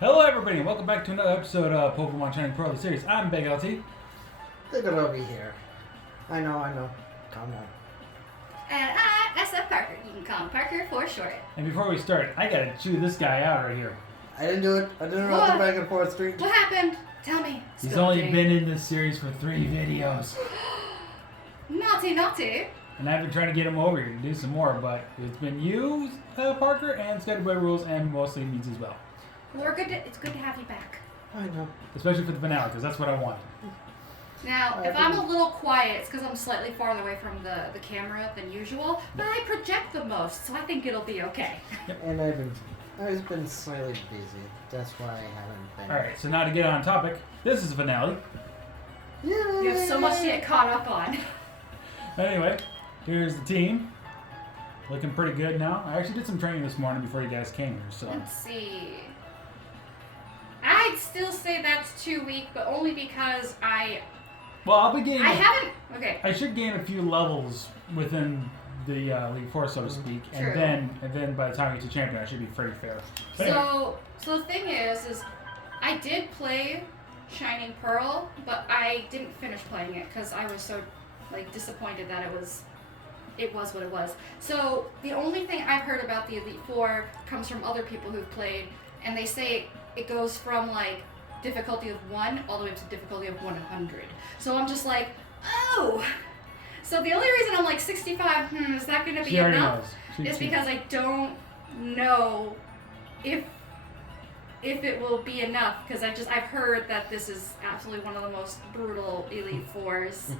Hello everybody and welcome back to another episode of Pokemon Shining Pearl the series. I'm Big LT. DaGroby here. I know. Calm down. And I'm SFParker. You can call him Parker for short. And before we start, I gotta chew this guy out right here. I didn't do it. I didn't run the back and forth street. What happened? Tell me. He's only been in this series for 3 videos. Naughty, naughty. And I've been trying to get him over here to do some more, but it's been you, Parker, and Scattered by Rules, and mostly needs as well. Well, it's good to have you back. I know. Especially for the finale, because that's what I wanted. Now, if I'm a little quiet, it's because I'm slightly farther away from the camera than usual, but I project the most, so I think it'll be okay. And I've been slightly busy. That's why I haven't been. Alright, so now to get on topic, this is the finale. Yeah. You have so much to get caught up on. Anyway, here's the team. Looking pretty good now. I actually did some training this morning before you guys came here, so. Let's see. I'd still say that's too weak, but only because Well, I'll be gaining. Okay. I should gain a few levels within the League 4, so to speak, True. and then by the time we get to champion, I should be pretty fair. But anyway. So the thing is I did play Shining Pearl, but I didn't finish playing it because I was so disappointed that it was what it was. So the only thing I've heard about the Elite Four comes from other people who've played, and they say it goes from difficulty of 1 all the way up to difficulty of 100. So I'm just like, oh. So the only reason I'm 65, is that going to be She already enough? knows. Is because I don't know if it will be enough, because I've heard that this is absolutely one of the most brutal Elite Fours.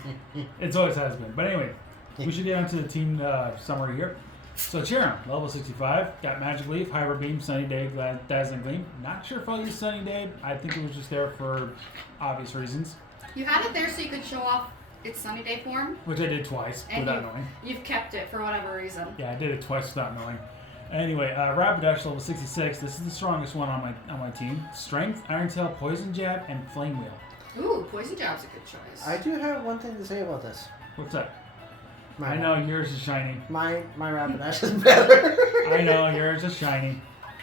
It always has been. But anyway, we should get onto the team summary here. So Cherim, level 65, got Magic Leaf, Hybrid Beam, Sunny Day, Dazzling Gleam. Not sure if I'll use Sunny Day. I think it was just there for obvious reasons. You had it there so you could show off its Sunny Day form. Which I did twice And without knowing. You've kept it for whatever reason. Yeah, I did it twice without knowing. Anyway, Rapidash, level 66. This is the strongest one on my team. Strength, Iron Tail, Poison Jab, and Flame Wheel. Ooh, Poison Jab's a good choice. I do have one thing to say about this. What's that? My I know yours is shiny. My Rapidash is better. I know yours is shiny.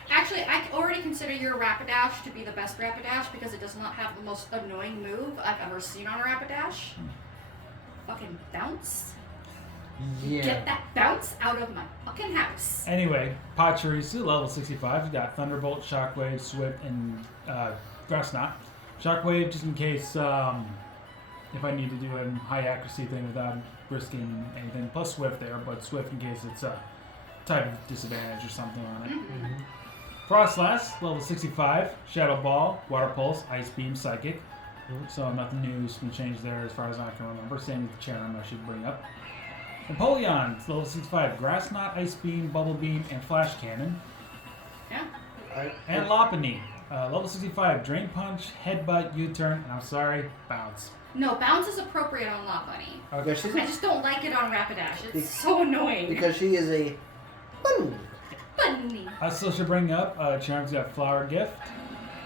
Actually, I already consider your Rapidash to be the best Rapidash because it does not have the most annoying move I've ever seen on a Rapidash. Fucking bounce. Yeah. Get that bounce out of my fucking house. Anyway, Pachirisu, level 65. You got Thunderbolt, Shockwave, Swift, and Grass Knot. Shockwave, just in case if I need to do a high accuracy thing without risking anything. Plus Swift there, but Swift in case it's a type of disadvantage or something on it. Mm-hmm. Frostlass, level 65. Shadow Ball, Water Pulse, Ice Beam, Psychic. So nothing new has been changed there as far as I can remember. Same with Cherim, I should bring up. Empoleon, level 65. Grass Knot, Ice Beam, Bubble Beam, and Flash Cannon. Yeah. And Lopunny, level 65. Drain Punch, Headbutt, U-Turn, and I'm sorry, Bounce. No, bounce is appropriate on Lopunny. Okay. I just don't like it on Rapidash. It's so annoying. Because she is a bunny. Bunny. I still should bring up Cherim's got Flower Gift.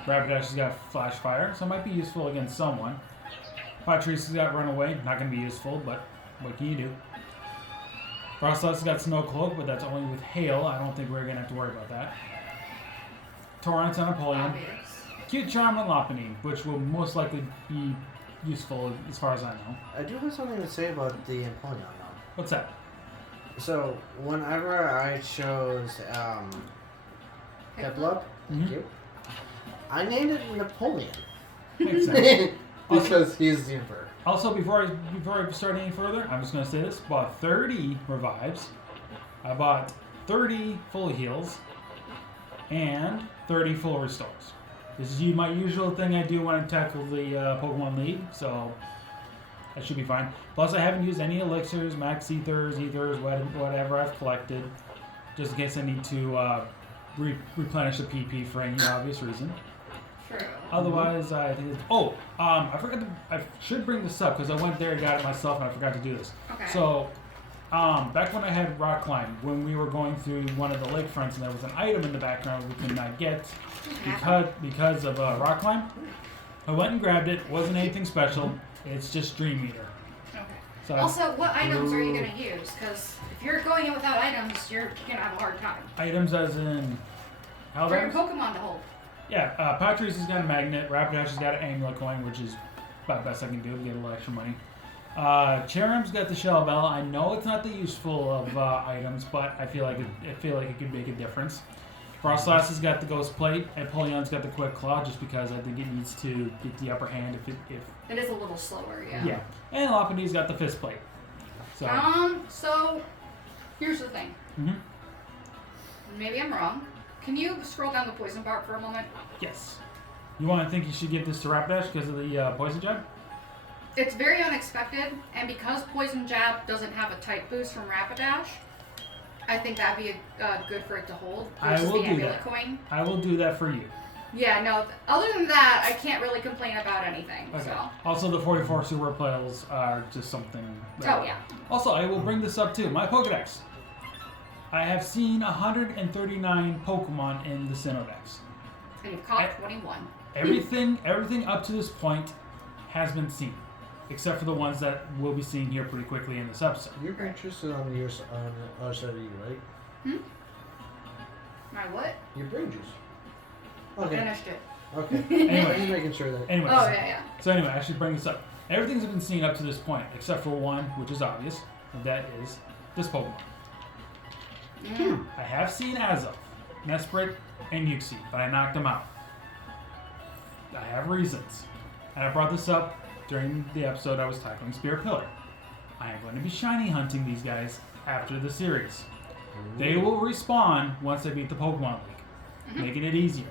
Rapidash has got Flash Fire, so it might be useful against someone. Patrice has got Runaway, not going to be useful, but what can you do? Frostlass has got Snow Cloak, but that's only with Hail. I don't think we're going to have to worry about that. Torrent and Empoleon. Obvious. Cute Charm and Lopunny, which will most likely be useful as far as I know. I do have something to say about the Empoleon now. What's that? So, whenever I chose Piplup, thank you, I named it Napoleon. Makes sense. Because he's the emperor. Also, before I start any further, I'm just going to say this. Bought 30 revives. I bought 30 full heals. And 30 full restores. This is my usual thing I do when I tackle the Pokemon League, so that should be fine. Plus, I haven't used any elixirs, max ethers, whatever I've collected, just in case I need to replenish the PP for any obvious reason. True. Otherwise, I think it's... I should bring this up, because I went there and got it myself, and I forgot to do this. Okay. So, back when I had Rock Climb, when we were going through one of the lakefronts, and there was an item in the background we could not get because of Rock Climb, I went and grabbed it. Wasn't anything special. It's just Dream Eater. Okay. So Also, what items are you going to use? Because if you're going in without items, you're going to have a hard time. items as in... How For your items? Pokemon to hold. Yeah, Patrice has got a magnet. Rapidash has got an amulet coin, which is about the best I can do to get a little extra money. Cherum's got the shell bell. I know it's not the useful of items, but I feel like it could make a difference. Frostlass has got the ghost plate. Empoleon's got the quick claw, just because I think it needs to get the upper hand if It is a little slower, yeah. yeah. And Lopunny's got the fist plate. So here's the thing. Mhm. Maybe I'm wrong. Can you scroll down the poison bar for a moment? Yes. You want to think you should give this to Rapidash because of the poison jab? It's very unexpected, and because Poison Jab doesn't have a type boost from Rapidash, I think that'd be good for it to hold versus the amulet coin. I will do that for you. Yeah, no. Other than that, I can't really complain about anything. Okay. So. Also, the 44 super players are just something. Oh yeah. Also, I will bring this up too. My Pokedex. I have seen 139 Pokemon in the Sinnoh-Dex. And you've caught 21. Everything up to this point has been seen, except for the ones that we'll be seeing here pretty quickly in this episode. You're interested on the other side of you, right? My what? Your brain juice. I finished it. Okay. Anyway. Just making sure that. Anyways, Oh yeah. So anyway, I should bring this up. Everything's been seen up to this point, except for one, which is obvious, and that is this Pokemon. I have seen Azelf, Mesprit, and Uxie, but I knocked them out. I have reasons. And I brought this up during the episode I was tackling Spirit Pillar. I am going to be shiny hunting these guys after the series. They will respawn once they beat the Pokemon League, making it easier.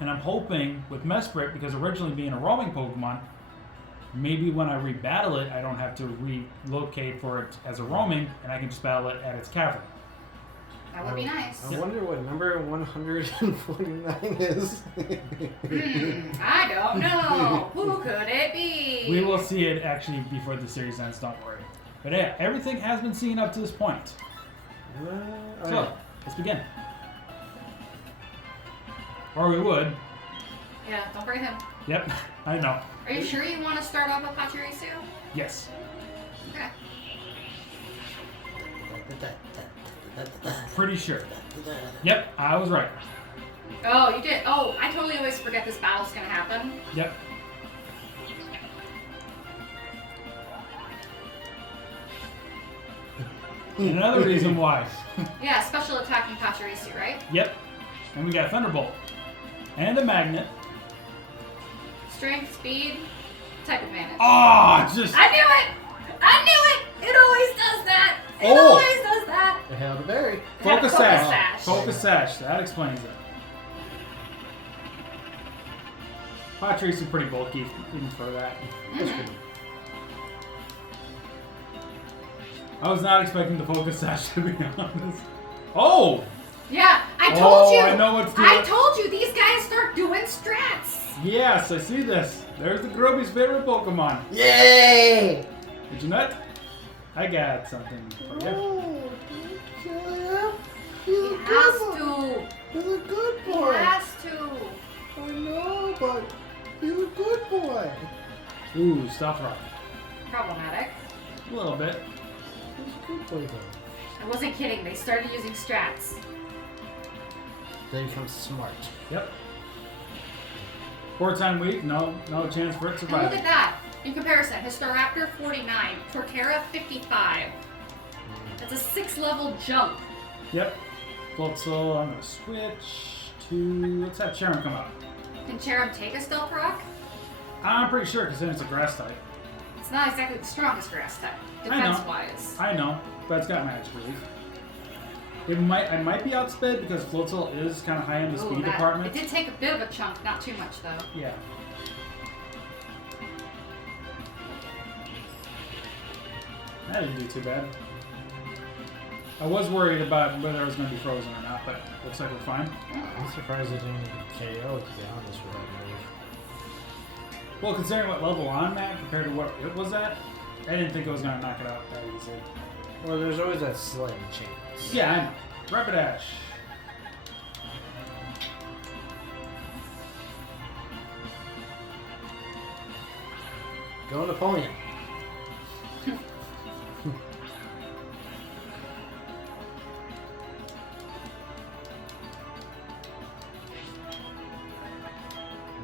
And I'm hoping with Mesprit, because originally being a roaming Pokemon, maybe when I rebattle it, I don't have to relocate for it as a roaming, and I can just battle it at its cavern. That would be nice. I wonder what number 149 is. I don't know. Who could it be? We will see it actually before the series ends, don't worry. But yeah, everything has been seen up to this point. So, let's begin. Or we would. Yeah, don't forget him. Yep, I know. Are you sure you want to start off with Pachirisu? Yes. Okay. Pretty sure. Yep, I was right. Oh, you did. Oh, I totally always forget this battle's gonna happen. Yep. And another reason why. Yeah, special attacking Pachirisu, right? Yep. And we got Thunderbolt. And a magnet. Strength, speed, type advantage. Oh, just. I knew it! I knew it! It always does that! It Oh. always does that! I held a berry. Focus Focus Sash. Sash. Focus Sash. That explains it. Patrice is pretty bulky even for that. I was not expecting the Focus Sash, to be honest. Oh! Yeah, I told you! I know what's doing. I told you these guys start doing strats! Yes, I see this. There's the DaGroby's favorite Pokemon. Yay! Did you nut? I got something for you. Oh, He has to! He's a good He boy. has to! I know, but he's a good boy. Ooh, Stealth Rock. Problematic. A little bit. He's a good boy, though. I wasn't kidding, they started using strats. They become smart. Yep. 4-time week, no chance for it to And look survive. at that. In comparison, Historiaptor 49, Torterra 55. That's a 6-level jump. Yep. So I'm gonna switch to. Let's have Sharon come out. Can Cherub take a Stealth Rock? I'm pretty sure because then it's a grass type. It's not exactly the strongest grass type, defense-wise. I know, but it's got magic relief. I might be outsped because Floatzel is kind of high in the speed department. It did take a bit of a chunk, not too much though. Yeah. That didn't do too bad. I was worried about whether it was going to be frozen or not, but looks like we're fine. I'm surprised it didn't KO, to be honest with that move. Well, considering what level I'm at compared to what it was at, I didn't think it was going to knock it out that easily. Well, there's always that slight chance. Yeah, I know. Rapidash. Go Napoleon.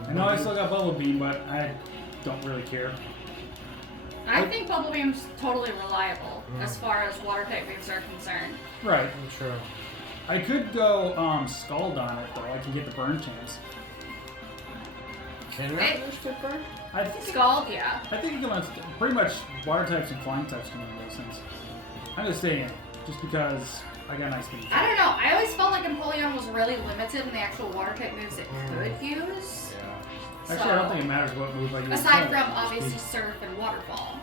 I know I still got Bubble Beam, but I don't really care. I think Bubble Beam's totally reliable as far as water type moves are concerned. Right. True. I could go Scald on it, though. I can get the burn chance. Can Rapidash get burned? I think Scald, yeah. I think you can pretty much water types and flying types can do those things. I'm just saying, just because I got nice speed. I don't know. I always felt like Empoleon was really limited in the actual water type moves it could use. Yeah. Actually, I don't think it matters what move I use. Aside from obviously Surf and Waterfall.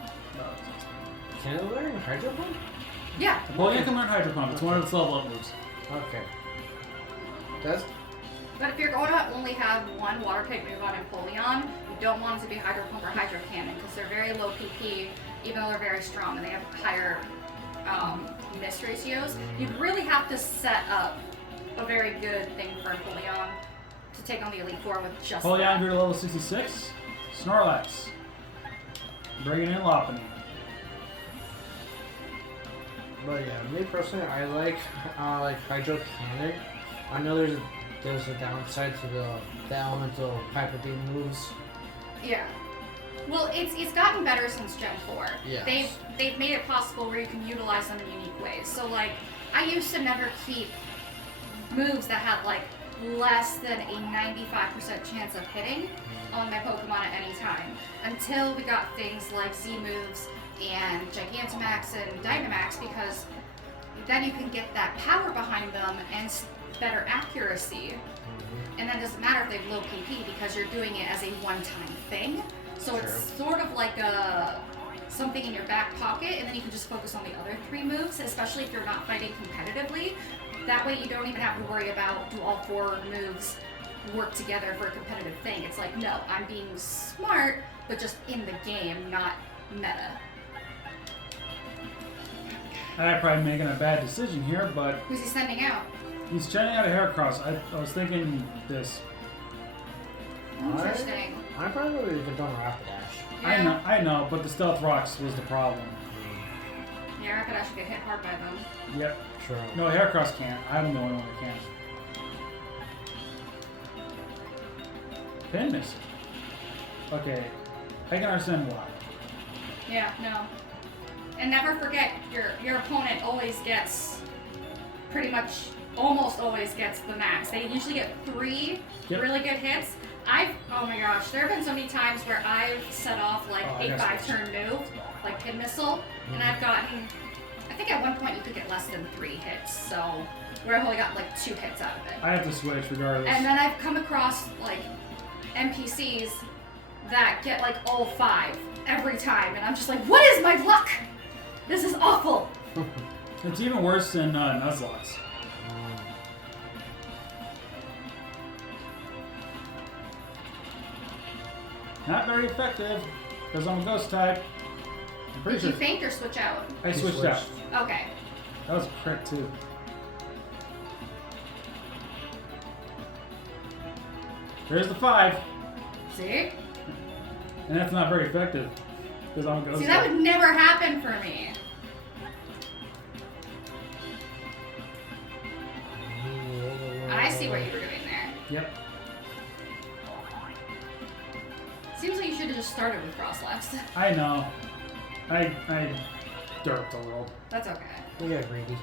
Can it learn Hydro Pump? Yeah. Empoleon can learn Hydro Pump. It's one of its level up moves. Okay. That's But if you're going to only have one water type move on Empoleon, you don't want it to be Hydro Pump or Hydro Cannon because they're very low PP, even though they're very strong and they have higher miss ratios. You really have to set up a very good thing for Empoleon to take on the Elite Four with just Empoleon that. grew to level 66. Snorlax. Bringing in Lopunny. But yeah, me personally, I like Hydro Cannon. I know there's a downside to the elemental Hyper Beam moves. Yeah. Well, it's gotten better since Gen 4. Yes. They've made it possible where you can utilize them in unique ways. So like, I used to never keep moves that had like less than a 95% chance of hitting on my Pokemon at any time. Until we got things like Z moves and Gigantamax and Dynamax, because then you can get that power behind them and better accuracy. And then it doesn't matter if they have low PP because you're doing it as a one-time thing. So it's sort of like something in your back pocket, and then you can just focus on the other three moves, especially if you're not fighting competitively. That way you don't even have to worry about do all four moves work together for a competitive thing. It's like, no, I'm being smart, but just in the game, not meta. I'm probably making a bad decision here, but Who's he sending out? he's sending out a Heracross. I was thinking this. Interesting. I probably would have done Rapidash. Yeah. I know, but the Stealth Rocks was the problem. Yeah, Rapidash should get hit hard by them. Yep. True. No, Heracross can't. I'm the only one that can. Pin missing. Okay. I can understand why. Yeah, no. And never forget, your opponent always gets, almost always gets the max. They usually get 3 really good hits. Oh my gosh, there have been so many times where I've set off like a 5-turn move, like Pin Missile, and I've gotten, I think at one point you could get less than 3 hits, so where I've only got like 2 hits out of it. I have to switch regardless. And then I've come across like NPCs that get like all 5 every time, and I'm just like, what is my luck? This is awful. It's even worse than Nuzlocke. Not very effective, because I'm a ghost type. I'm pretty Did you sure feint or switch out? I switched out. Okay. That was a crit too. There's the 5, See? and that's not very effective, because I'm a ghost See, type. that would never happen for me. I see what you were doing there. Yep. Seems like you should have just started with Frostlass. I know. I derped a little. That's okay. We got greedy.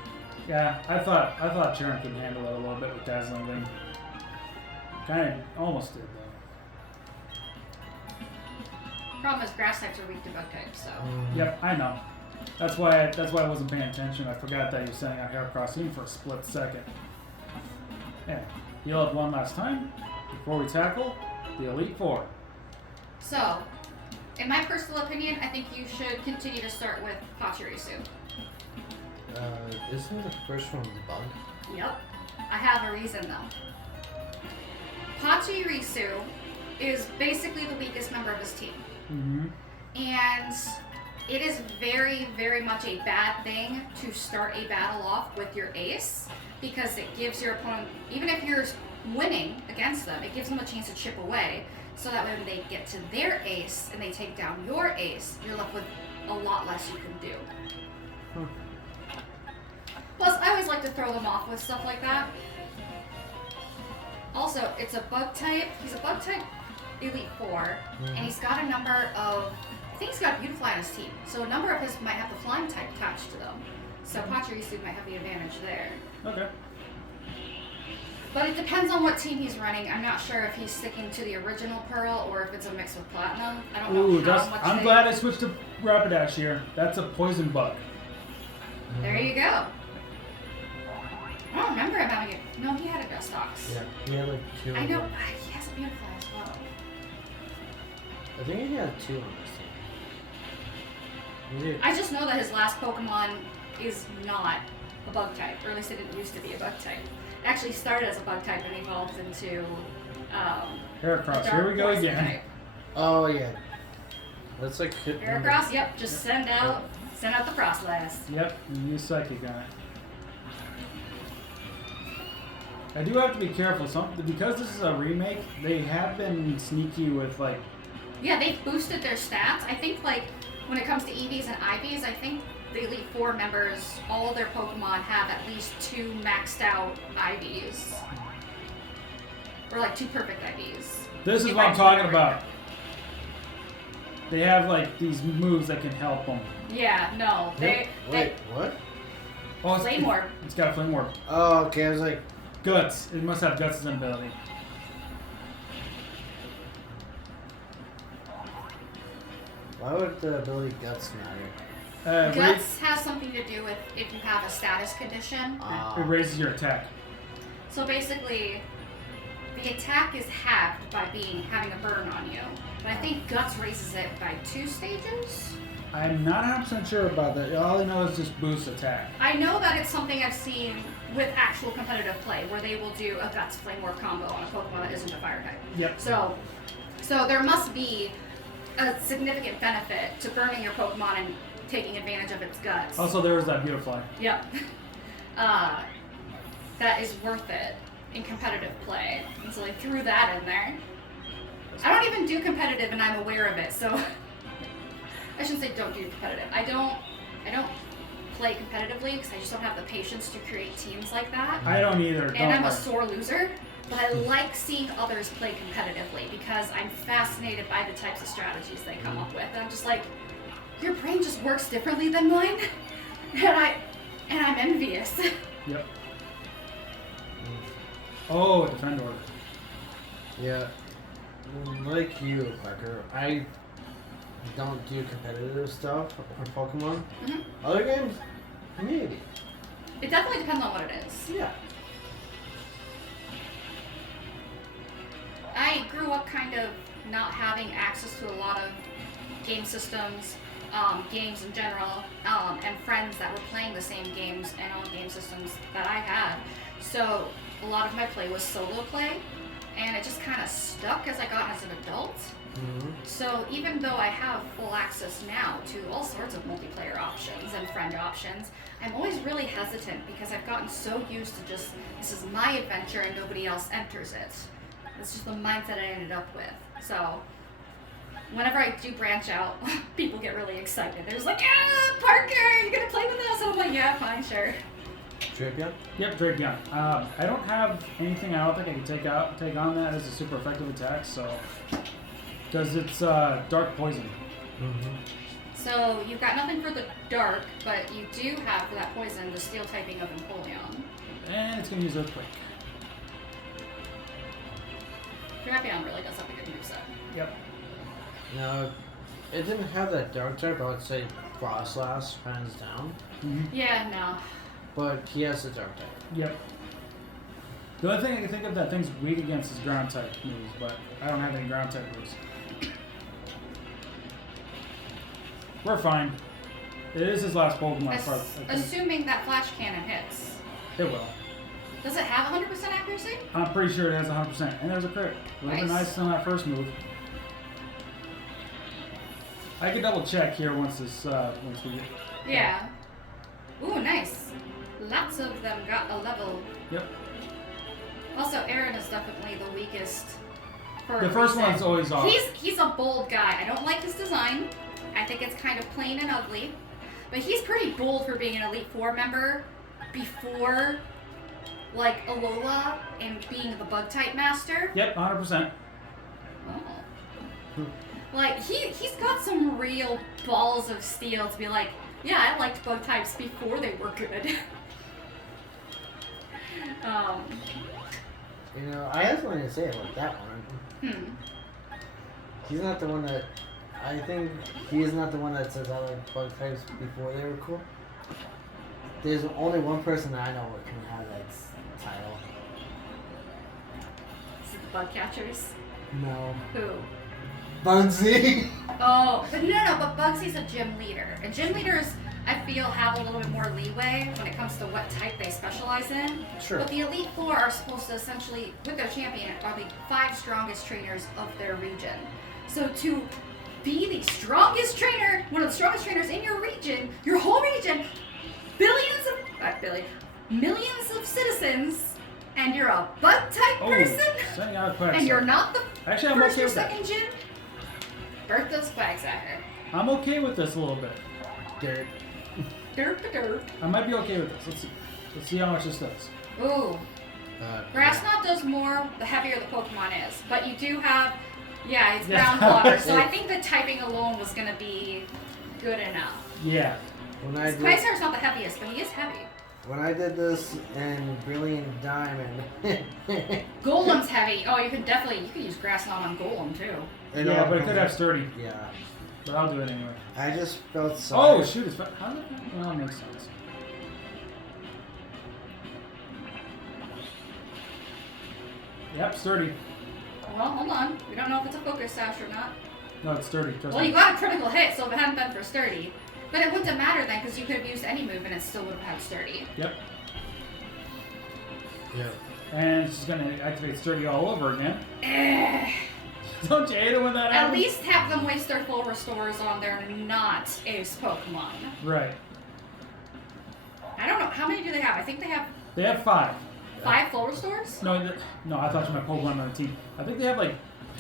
Yeah, I thought Sharon could handle it a little bit with Dazzling Gleam. Kind of almost did though. Problem is, grass types are weak to bug types, so. Yep, I know. That's why I wasn't paying attention. I forgot that you were sending out Heracross even for a split second. Yeah, heal up one last time before we tackle the Elite Four. So, in my personal opinion, I think you should continue to start with Pachirisu. Isn't the first one the bug? Yep. I have a reason though. Pachirisu is basically the weakest member of his team. Mm-hmm. And it is very, very much a bad thing to start a battle off with your ace, because it gives your opponent, even if you're winning against them, it gives them a chance to chip away, so that when they get to their ace and they take down your ace, you're left with a lot less you can do. Plus, I always like to throw them off with stuff like that. Also, it's a bug type. He's a bug type Elite Four, and he's got a number of. I think he's got Beautifly on his team, so a number of his might have the flying type attached to them. So Pachirisu might have the advantage there. Okay. But it depends on what team he's running. I'm not sure if he's sticking to the original Pearl or if it's a mix with Platinum. I don't know how much. I'm glad I switched to Rapidash here. That's a poison bug. There you go. I don't remember him having it. No, he had a Dustox. Yeah, he had like 2. I know. He has a Beautifly as well. I think he had 2 on this team. I just know that his last Pokemon is not a bug type, or at least it didn't used to be a bug type. It actually started as a bug type and evolved into Heracross, here we go again. Type. Oh yeah. That's like Heracross, yep, just send out the Frostlass. Yep, you use Psychic on it. I do have to be careful. Because this is a remake, they have been sneaky with like. Yeah, they've boosted their stats. I think like when it comes to EVs and IVs, I think the Elite Four members, all their Pokemon have at least 2 maxed out IVs. Or like 2 perfect IVs. This is what I'm talking about. They have like these moves that can help them. Yeah, no. Wait, what? Oh, Flame Orb. It's got a Flame Orb. Oh, okay. I was like, Guts. It must have Guts as an ability. why would the ability Guts matter? Guts has something to do with if you have a status condition. It raises your attack. So basically, the attack is halved by having a burn on you. But I think Guts raises it by 2 stages. I'm not 100% sure about that. All I know is just boost attack. I know that it's something I've seen with actual competitive play, where they will do a Guts Flame Orb combo on a Pokemon that isn't a fire type. Yep. So there must be a significant benefit to burning your Pokemon and taking advantage of its guts. Also, there was that Beautifly. Yep. That is worth it in competitive play. And so they threw that in there. I don't even do competitive, and I'm aware of it, so I shouldn't say don't do competitive. I don't play competitively because I just don't have the patience to create teams like that. I don't either. And I'm a sore loser, but I like seeing others play competitively because I'm fascinated by the types of strategies they come up with. And I'm just like, your brain just works differently than mine, and I'm envious. Yep. Oh, Defend Order. Yeah. Like you, Parker, I don't do competitive stuff for Pokemon. Mm-hmm. Other games, maybe. It definitely depends on what it is. Yeah. I grew up kind of not having access to a lot of game systems, games in general, and friends that were playing the same games and on game systems that I had. So a lot of my play was solo play, and it just kind of stuck as I got as an adult. Mm-hmm. So even though I have full access now to all sorts of multiplayer options and friend options, I'm always really hesitant because I've gotten so used to just, this is my adventure and nobody else enters it. It's just the mindset I ended up with. So whenever I do branch out, people get really excited. They're just like, "Ah, Parker, you gonna play with us?" And I'm like, "Yeah, fine, sure." Drapion? Yep, Drapion. I don't have anything I don't think I can take on that as a super effective attack, so because it's Dark Poison. Mm-hmm. So you've got nothing for the dark, but you do have for that poison the steel typing of Empoleon. And it's gonna use Earthquake. Drapion really does have a good moveset. Yep. No, it didn't have that dark type. I would say Frostlass, hands down. Mm-hmm. Yeah, no. But he has the dark type. Yep. The only thing I can think of that thing's weak against is ground type moves, but I don't have any ground type moves. We're fine. It is his last Pokemon. Assuming that Flash Cannon hits. It will. Does it have 100% accuracy? I'm pretty sure it has 100%. And there's a crit. A little bit nice on that first move. I can double check here once we get. Yeah. Ooh, nice. Lots of them got a level. Yep. Also, Aaron is definitely the weakest. For the first one's always off. He's a bold guy. I don't like his design. I think it's kind of plain and ugly. But he's pretty bold for being an Elite Four member before, like, Alola and being the Bug-type master. Yep, 100%. Oh. Like, he's got some real balls of steel to be like, yeah, I liked bug types before they were good. You know, I have something to say about that one. He's not the one that. I think he's not the one that says I like bug types before they were cool. There's only one person that I know that can have that title. Is it the bug catchers? No. Who? Bugsy. Oh, but no, but Bugsy's a gym leader. And gym leaders, I feel, have a little bit more leeway when it comes to what type they specialize in. Sure. But the Elite Four are supposed to essentially, with their champion, are the 5 strongest trainers of their region. So to be the strongest trainer, one of the strongest trainers in your region, your whole region, millions of citizens, and you're a bug type person, Sending out a quack and you're not the Actually, I'm first okay or with that. second gym, Bertha's Quagsire. I'm okay with this a little bit. Dirt. Derp. I might be okay with this. Let's see how much this does. Ooh. Grass Knot does more the heavier the Pokemon is. But you do have, it's groundwater. So I think the typing alone was going to be good enough. Yeah. Quagsire's not the heaviest, but he is heavy. When I did this in Brilliant Diamond. Golem's heavy. Oh, you could use Grass Knot on Golem too. Yeah, but it could have sturdy. Yeah. But I'll do it anyway. I just felt sorry. Oh, shoot. It's how did that? Well, that makes sense. Yep, sturdy. Well, hold on. We don't know if it's a focus sash or not. No, it's sturdy. Trust Well, me. you got a critical hit, so if it hadn't been for sturdy. But it wouldn't have mattered then, because you could have used any move and it still would have had sturdy. Yep. Yeah. And it's going to activate sturdy all over again. Eh. Don't you hate it when that At happens? least have them waste their full restores on their not ace Pokemon. Right. I don't know. How many do they have? I think they have They have 5. 5 full restores? No, I thought you meant Pokemon on the team. I think they have like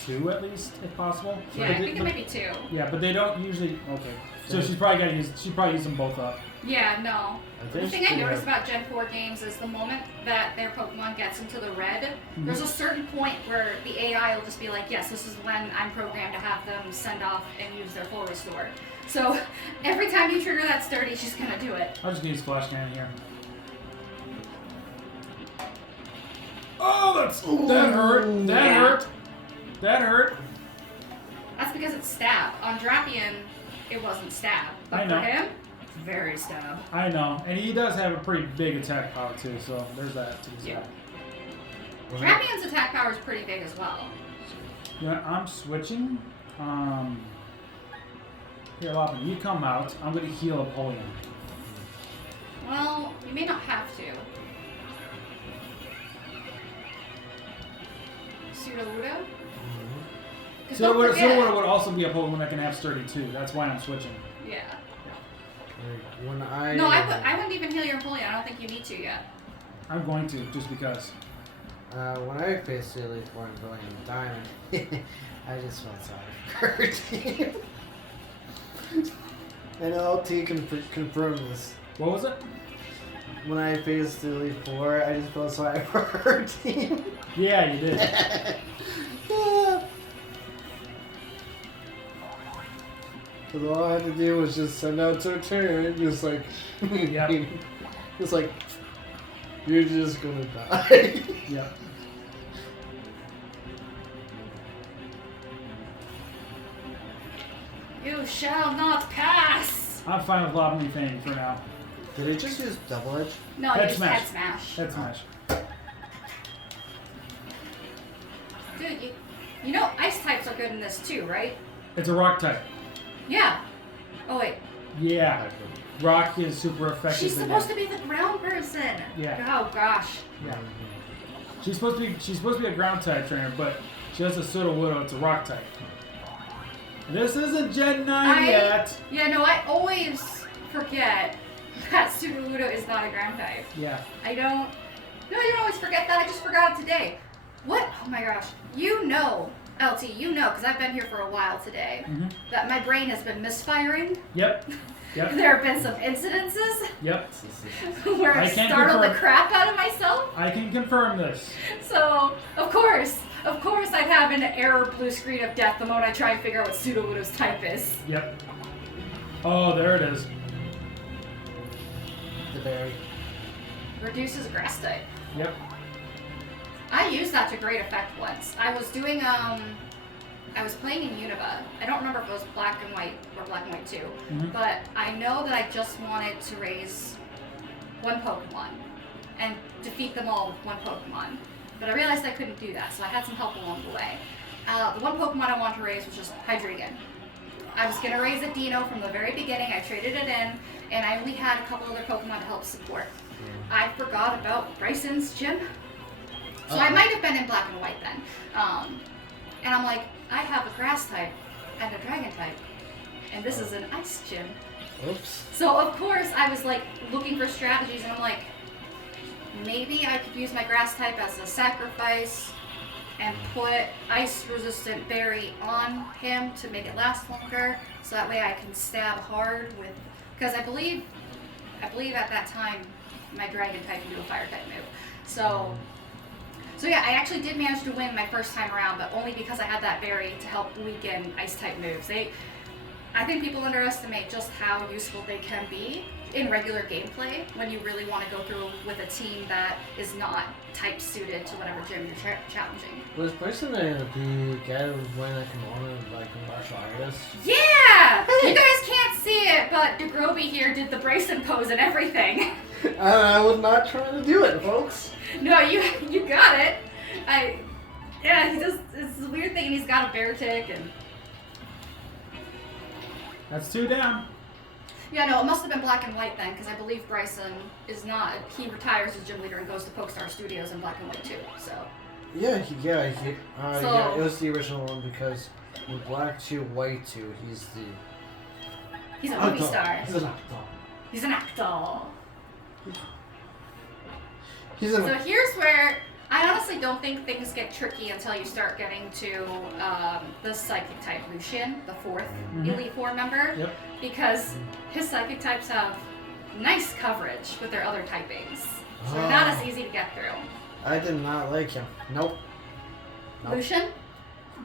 2 at least, if possible. Yeah, I think it might be 2. Yeah, but they don't usually. Okay. So she's probably got to use. She probably use them both up. Yeah, no. The think thing I they noticed have- about Gen 4 games is the moment that their Pokemon gets into the red, there's a certain point where the AI will just be like, yes, this is when I'm programmed to have them send off and use their full restore. So every time you trigger that sturdy, she's going to do it. I'll just use Flash Cannon here. Oh, that hurt. That hurt. That hurt. That's because it's stab. On Drapion, it wasn't stab. But I know. for him, very stab. I know, and he does have a pretty big attack power too. So there's that to the Yeah. side. Drapion's attack power is pretty big as well. Yeah, I'm switching. Here, Loppin, you come out. I'm gonna heal Apollyon. Well, you may not have to. Sudowoodo? Sudowoodo would also be a Pokemon that can have sturdy too. That's why I'm switching. Yeah. When I No, I wouldn't even heal your Apollyon. I don't think you need to yet. I'm going to just because. when I faced the Elite Four in Brilliant Diamond, I just felt sorry for her team. And LT can confirm this. What was it? When I faced the Elite Four, I just felt sorry for her team. Yeah, you did. Because all I had to do was just send out to a turn, just like, Yep. just like, you're just gonna die. Yep. You shall not pass! I'm fine with Loppin anything for now. Did it just use double edge? No, Head you smash. head smash. Head smash. Dude, you know ice types are good in this too, right? It's a rock type. Yeah. Oh wait. Yeah. Rock is super effective. She's in supposed that. to be the ground person. Yeah. Oh gosh. Yeah. She's supposed to be a ground type trainer, but she has a Sudowoodo. It's a rock type. This isn't Gen 9 yet. Yeah, no, I always forget that Sudowoodo is not a ground type. Yeah. I don't always forget that. I just forgot it today. What? Oh my gosh. You know, LT, you know, because I've been here for a while today, that my brain has been misfiring. Yep. Yep. There have been some incidences Yep. where I I can startled the confirm. crap out of myself. I can confirm this. So, of course I'd have have an error blue screen of death the moment I try and figure out what Sudowoodo's type is. Yep. Oh, there it is. The berry. Reduces grass type. Yep. I used that to great effect once. I was doing, I was playing in Unova. I don't remember if it was black and white or black and white 2, but I know that I just wanted to raise one Pokemon and defeat them all with one Pokemon. But I realized I couldn't do that, so I had some help along the way. The one Pokemon I wanted to raise was just Hydreigon. I was going to raise a Dino from the very beginning. I traded it in, and I only had a couple other Pokemon to help support. I forgot about Bryson's gym. So I might have been in black and white then. And I'm like, I have a grass type and a dragon type. And this is an ice gym. Oops. So of course I was like looking for strategies, and I'm like, maybe I could use my grass type as a sacrifice and put ice resistant berry on him to make it last longer, so that way I can stab hard with, because I believe at that time my dragon type can do a fire type move. So yeah, I actually did manage to win my first time around, but only because I had that berry to help weaken ice type moves. I think people underestimate just how useful they can be in regular gameplay when you really want to go through with a team that is not type suited to whatever gym you're challenging. Was Bryson the guy who was wearing a kimono like a martial artist? Yeah! You guys can't see it, but DaGroby here did the Bryson pose and everything. I was not trying to do it, folks. No, you got it. Yeah, he does. It's a weird thing, and he's got a bear tick, and That's 2 down. yeah, no, it must have been black and white then, because I believe Bryson is not. He retires as gym leader and goes to Pokestar Studios in black and white too. So Yeah, yeah, So- it was the original one because with black 2, white 2, he's he's a movie actor. star. He's an actor. He's an actor. He's an So here's where I honestly don't think things get tricky until you start getting to the Psychic type Lucian, the 4th Elite Four member, Yep. because his Psychic types have nice coverage with their other typings. So they're not as easy to get through. I did not like him. Nope. Lucian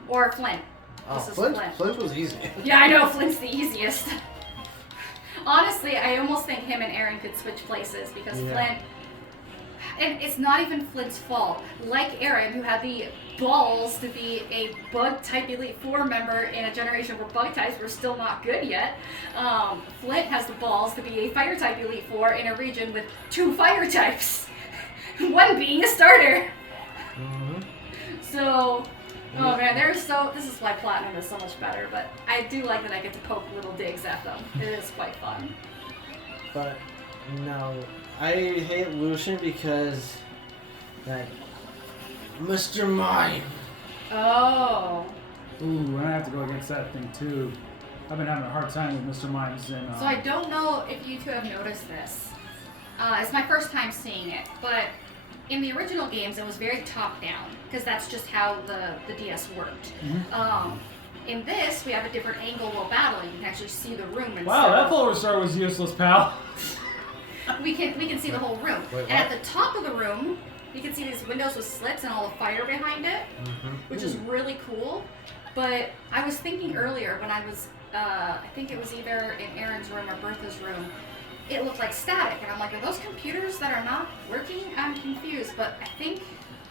or Flint? Oh, This is Flint was easy. Yeah, I know, Flint's the easiest. Honestly, I almost think him and Aaron could switch places because Flint, and it's not even Flint's fault. Like Aaron, who had the balls to be a bug type Elite Four member in a generation where bug types were still not good yet, Flint has the balls to be a fire type Elite Four in a region with 2 fire types, one being a starter. So, oh man, this is why Platinum is so much better, but I do like that I get to poke little digs at them. It is quite fun. But no, I hate Lucian because that Mr. Mime. Oh. Ooh, I have to go against that thing too. I've been having a hard time with Mr. Mimes and. So I don't know if you two have noticed this. It's my first time seeing it, but in the original games it was very top-down, because that's just how the DS worked. In this, we have a different angle while battling. You can actually see the room. And Wow, that Full Restore was useless, pal. we can see the whole room. Wait, and at the top of the room, you can see these windows with slits and all the fire behind it, which is really cool. But I was thinking earlier when I was, I think it was either in Aaron's room or Bertha's room, it looked like static. And I'm like, are those computers that are not working? I'm confused, but I think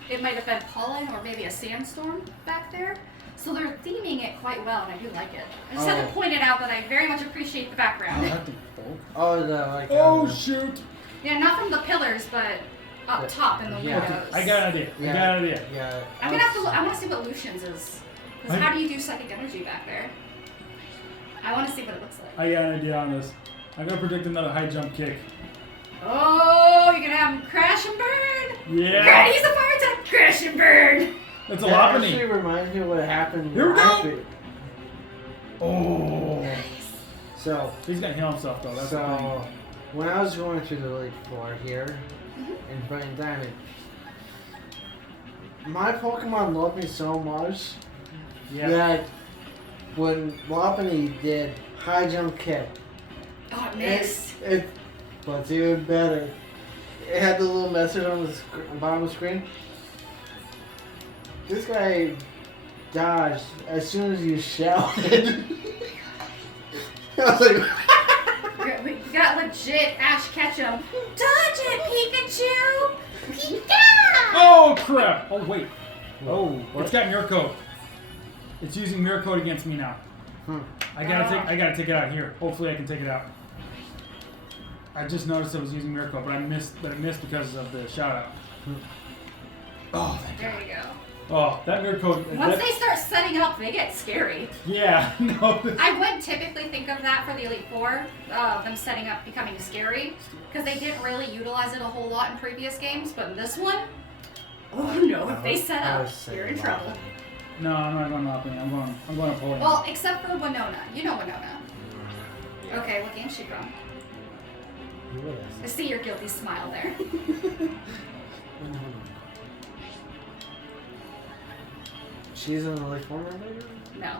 it might have been pollen or maybe a sandstorm back there. So they're theming it quite well, and I do like it. I just had to point it out that I very much appreciate the background. Oh, Shoot! Yeah, not from the pillars, but up top in the windows. I got an idea. Yeah. I'm gonna have to look. I want to see what Lucian's is. Because how do you do psychic energy back there? I want to see what it looks like. I got an idea on this. I'm gonna predict another high jump kick. Oh, you're gonna have him crash and burn. Yeah. He's a fire type. Crash and burn. That's a That Lopunny. actually reminds me of what happened. Here we go. after- Oh. So, He's gonna heal himself though. That's the thing. so when I was going through the Elite Four here in Brighton Diamond, my Pokemon loved me so much that when Lopunny did high jump kick, Oh, it missed. but it's even better. It had the little message on the bottom of the screen. This guy gosh! As soon as you shouted, I was like, We got legit Ash Ketchum. Dodge it, Pikachu! Pika! Oh crap! Oh wait. Oh, What? it's got mirror coat. It's using mirror coat against me now. I gotta take it out here. Hopefully I can take it out. I just noticed it was using mirror coat, but I missed because of the shout out. Oh, thank There you go. Oh, that mirror coat. Once they start setting up, they get scary. Yeah, no. I would typically think of that for the Elite Four, them setting up becoming scary, because they didn't really utilize it a whole lot in previous games, but in this one, oh no, if they set up, you're in trouble. No, I'm not going Monopoly. I'm going Napoleon. Well, except for Winona. You know Winona. Okay, what game's she from? I see your guilty smile there. She's in the like former later? No. No.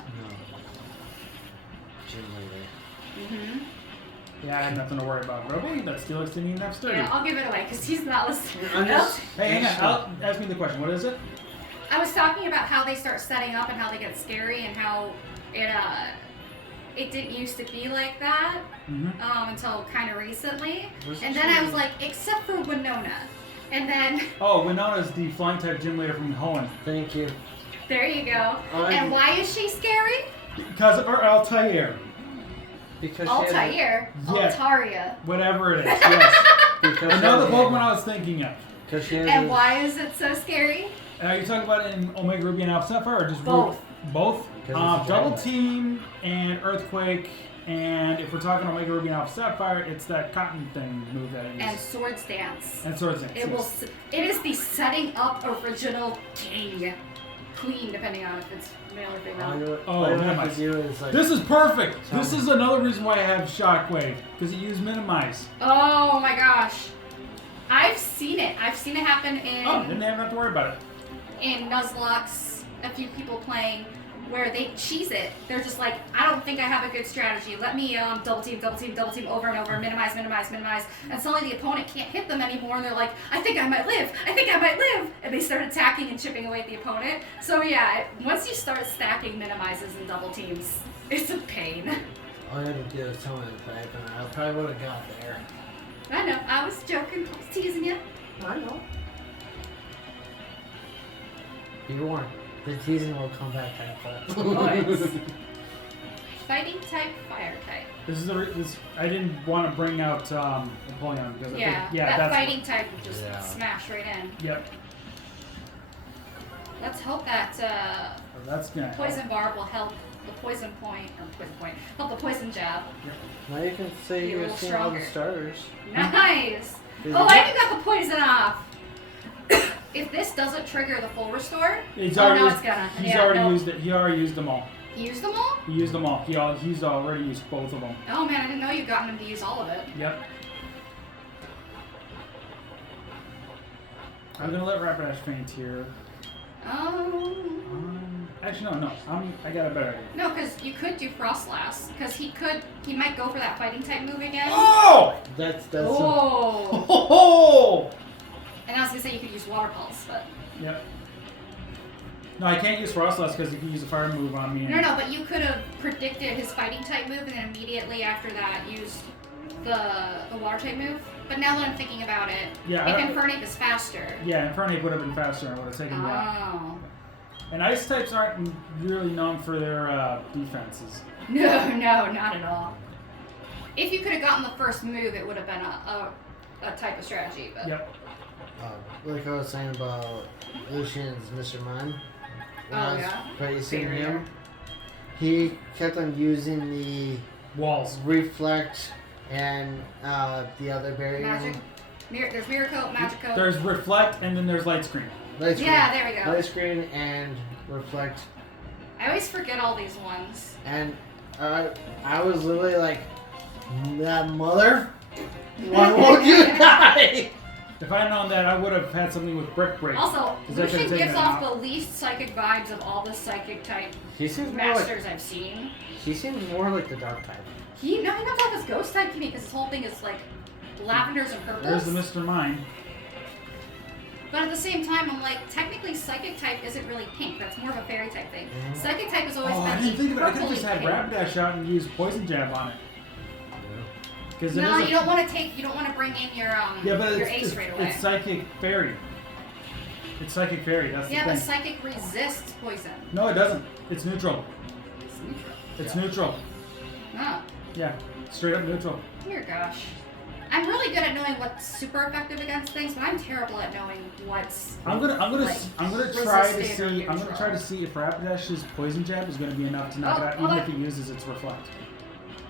She's later. Mm-hmm. Yeah, I had nothing to worry about. Roby, that Steelix didn't even have sturdy. Yeah, I'll give it away because he's not listening. I'm just. Hey, hang on. Ask me the question. What is it? I was talking about how they start setting up and how they get scary and how it didn't used to be like that until kind of recently. And then I was like, except for Winona. And then... Oh, Winona's the flying type gym leader from Holland. Thank you. There you go. And why is she scary? Because of her Altair. Because Altair? Yes. Altaria. Whatever it is, yes. I know the Pokemon I was thinking of. And why is it so scary? Are you talking about in Omega Ruby and Alpha Sapphire or just both? Both? Because Double Team and Earthquake, and if we're talking Omega Ruby and Alpha Sapphire, it's that cotton thing move that it uses. And Swords Dance. And Swords Dance. It is the setting up original queen, depending on if it's male or female. All you have to do is like. This is perfect. This is another reason why I have Shockwave, because it used Minimize. Oh my gosh. I've seen it. I've seen it happen in... Oh, didn't have to worry about it. In Nuzlocke, a few people playing where they cheese it. They're just like, I don't think I have a good strategy. Let me double team over and over, minimize. And suddenly the opponent can't hit them anymore and they're like, I think I might live. And they start attacking and chipping away at the opponent. So yeah, once you start stacking minimizes and double teams, it's a pain. All you had to do is tell me the type and I probably would have got there. I know, I was joking, I was teasing you. I know. Be warned, the teasing will come back tenfold. Fighting type, fire type. This is I didn't want to bring out Napoleon because I think that fighting type would just smash right in. Yep. Let's hope that that's gonna poison barb will help the poison point, help the poison jab. Yep. Now you can say you were seeing all the starters. Nice! Oh, I even got the poison off! If this doesn't trigger the full restore, it's gonna. He's already used it. He already used them all. He used them all? He used them all. He's already used both of them. Oh man, I didn't know you'd gotten him to use all of it. Yep. I'm gonna let Rapidash faint here. Actually, no. I got a better idea. No, because you could do Frostlass. Because he might go for that fighting type move again. Oh! That's Oh! And I was gonna say you could use Water Pulse, but... Yep. No, I can't use Frostlass because he can use a fire move on me. No, but you could have predicted his fighting type move and then immediately after that used the water type move. But now that I'm thinking about it, if Infernape is faster... Yeah, Infernape would have been faster and would have taken that. Oh. And ice types aren't really known for their defenses. No, not at all. If you could have gotten the first move, it would have been a type of strategy. But. Yep. Like I was saying about Lucian's Mr. Mime. Oh, yeah? Praising him. He kept on using the walls, reflect, and the other barrier. Magic. There's Mirror Coat, Magic Coat. There's reflect, and then there's light screen. Light screen. Yeah, there we go. Light screen and reflect. I always forget all these ones. And I was literally like, that mother. Why won't you die? If I had known that, I would have had something with Brick Break. Also, Lucian gives off the least psychic vibes of all the psychic type masters I've seen. He seems more like the dark type. He knocks off his ghost type to me because his whole thing is like lavenders and purples. There's the Mr. Mime. But at the same time, I'm like, technically psychic type isn't really pink. That's more of a fairy type thing. Mhm. Psychic type is always Oh, I meant didn't to be think of it. I could have just had pink. Rapidash out and use Poison Jab on it. Because No, you don't want to bring in your Yeah, but your it's ace right away. It's Psychic Fairy. It's Psychic Fairy. That's Yeah, the but thing. psychic resists poison. No, it doesn't. It's neutral. It's neutral. It's Yeah. neutral. Oh, Yeah, straight up neutral. dear gosh. I'm really good at knowing what's super effective against things, but I'm terrible at knowing what's. I'm gonna like, try to resistant or see. I'm gonna neutral. try to see if Rapidash's Poison Jab is gonna be enough to knock Oh, it out, hold even on. if it uses its Reflect.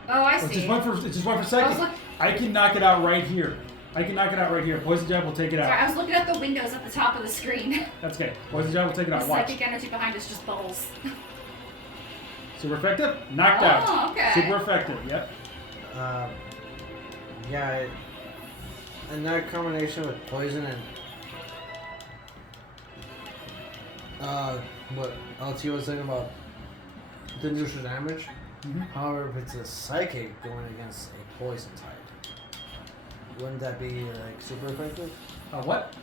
Oh, I It's see. just one for I Psychic. was look- I can knock it out right here. Poison Jab will take it Sorry, out. I was looking at the windows at the top of the screen. That's okay. Poison Jab will take it The out. Watch. psychic energy behind us just bubbles. Super effective. Knocked Oh, out. okay. Super effective. Yep. Yeah, and that combination with poison and what LT was saying about the neutral damage. Mhm. However, if it's a psychic going against a poison type, wouldn't that be like super effective? What?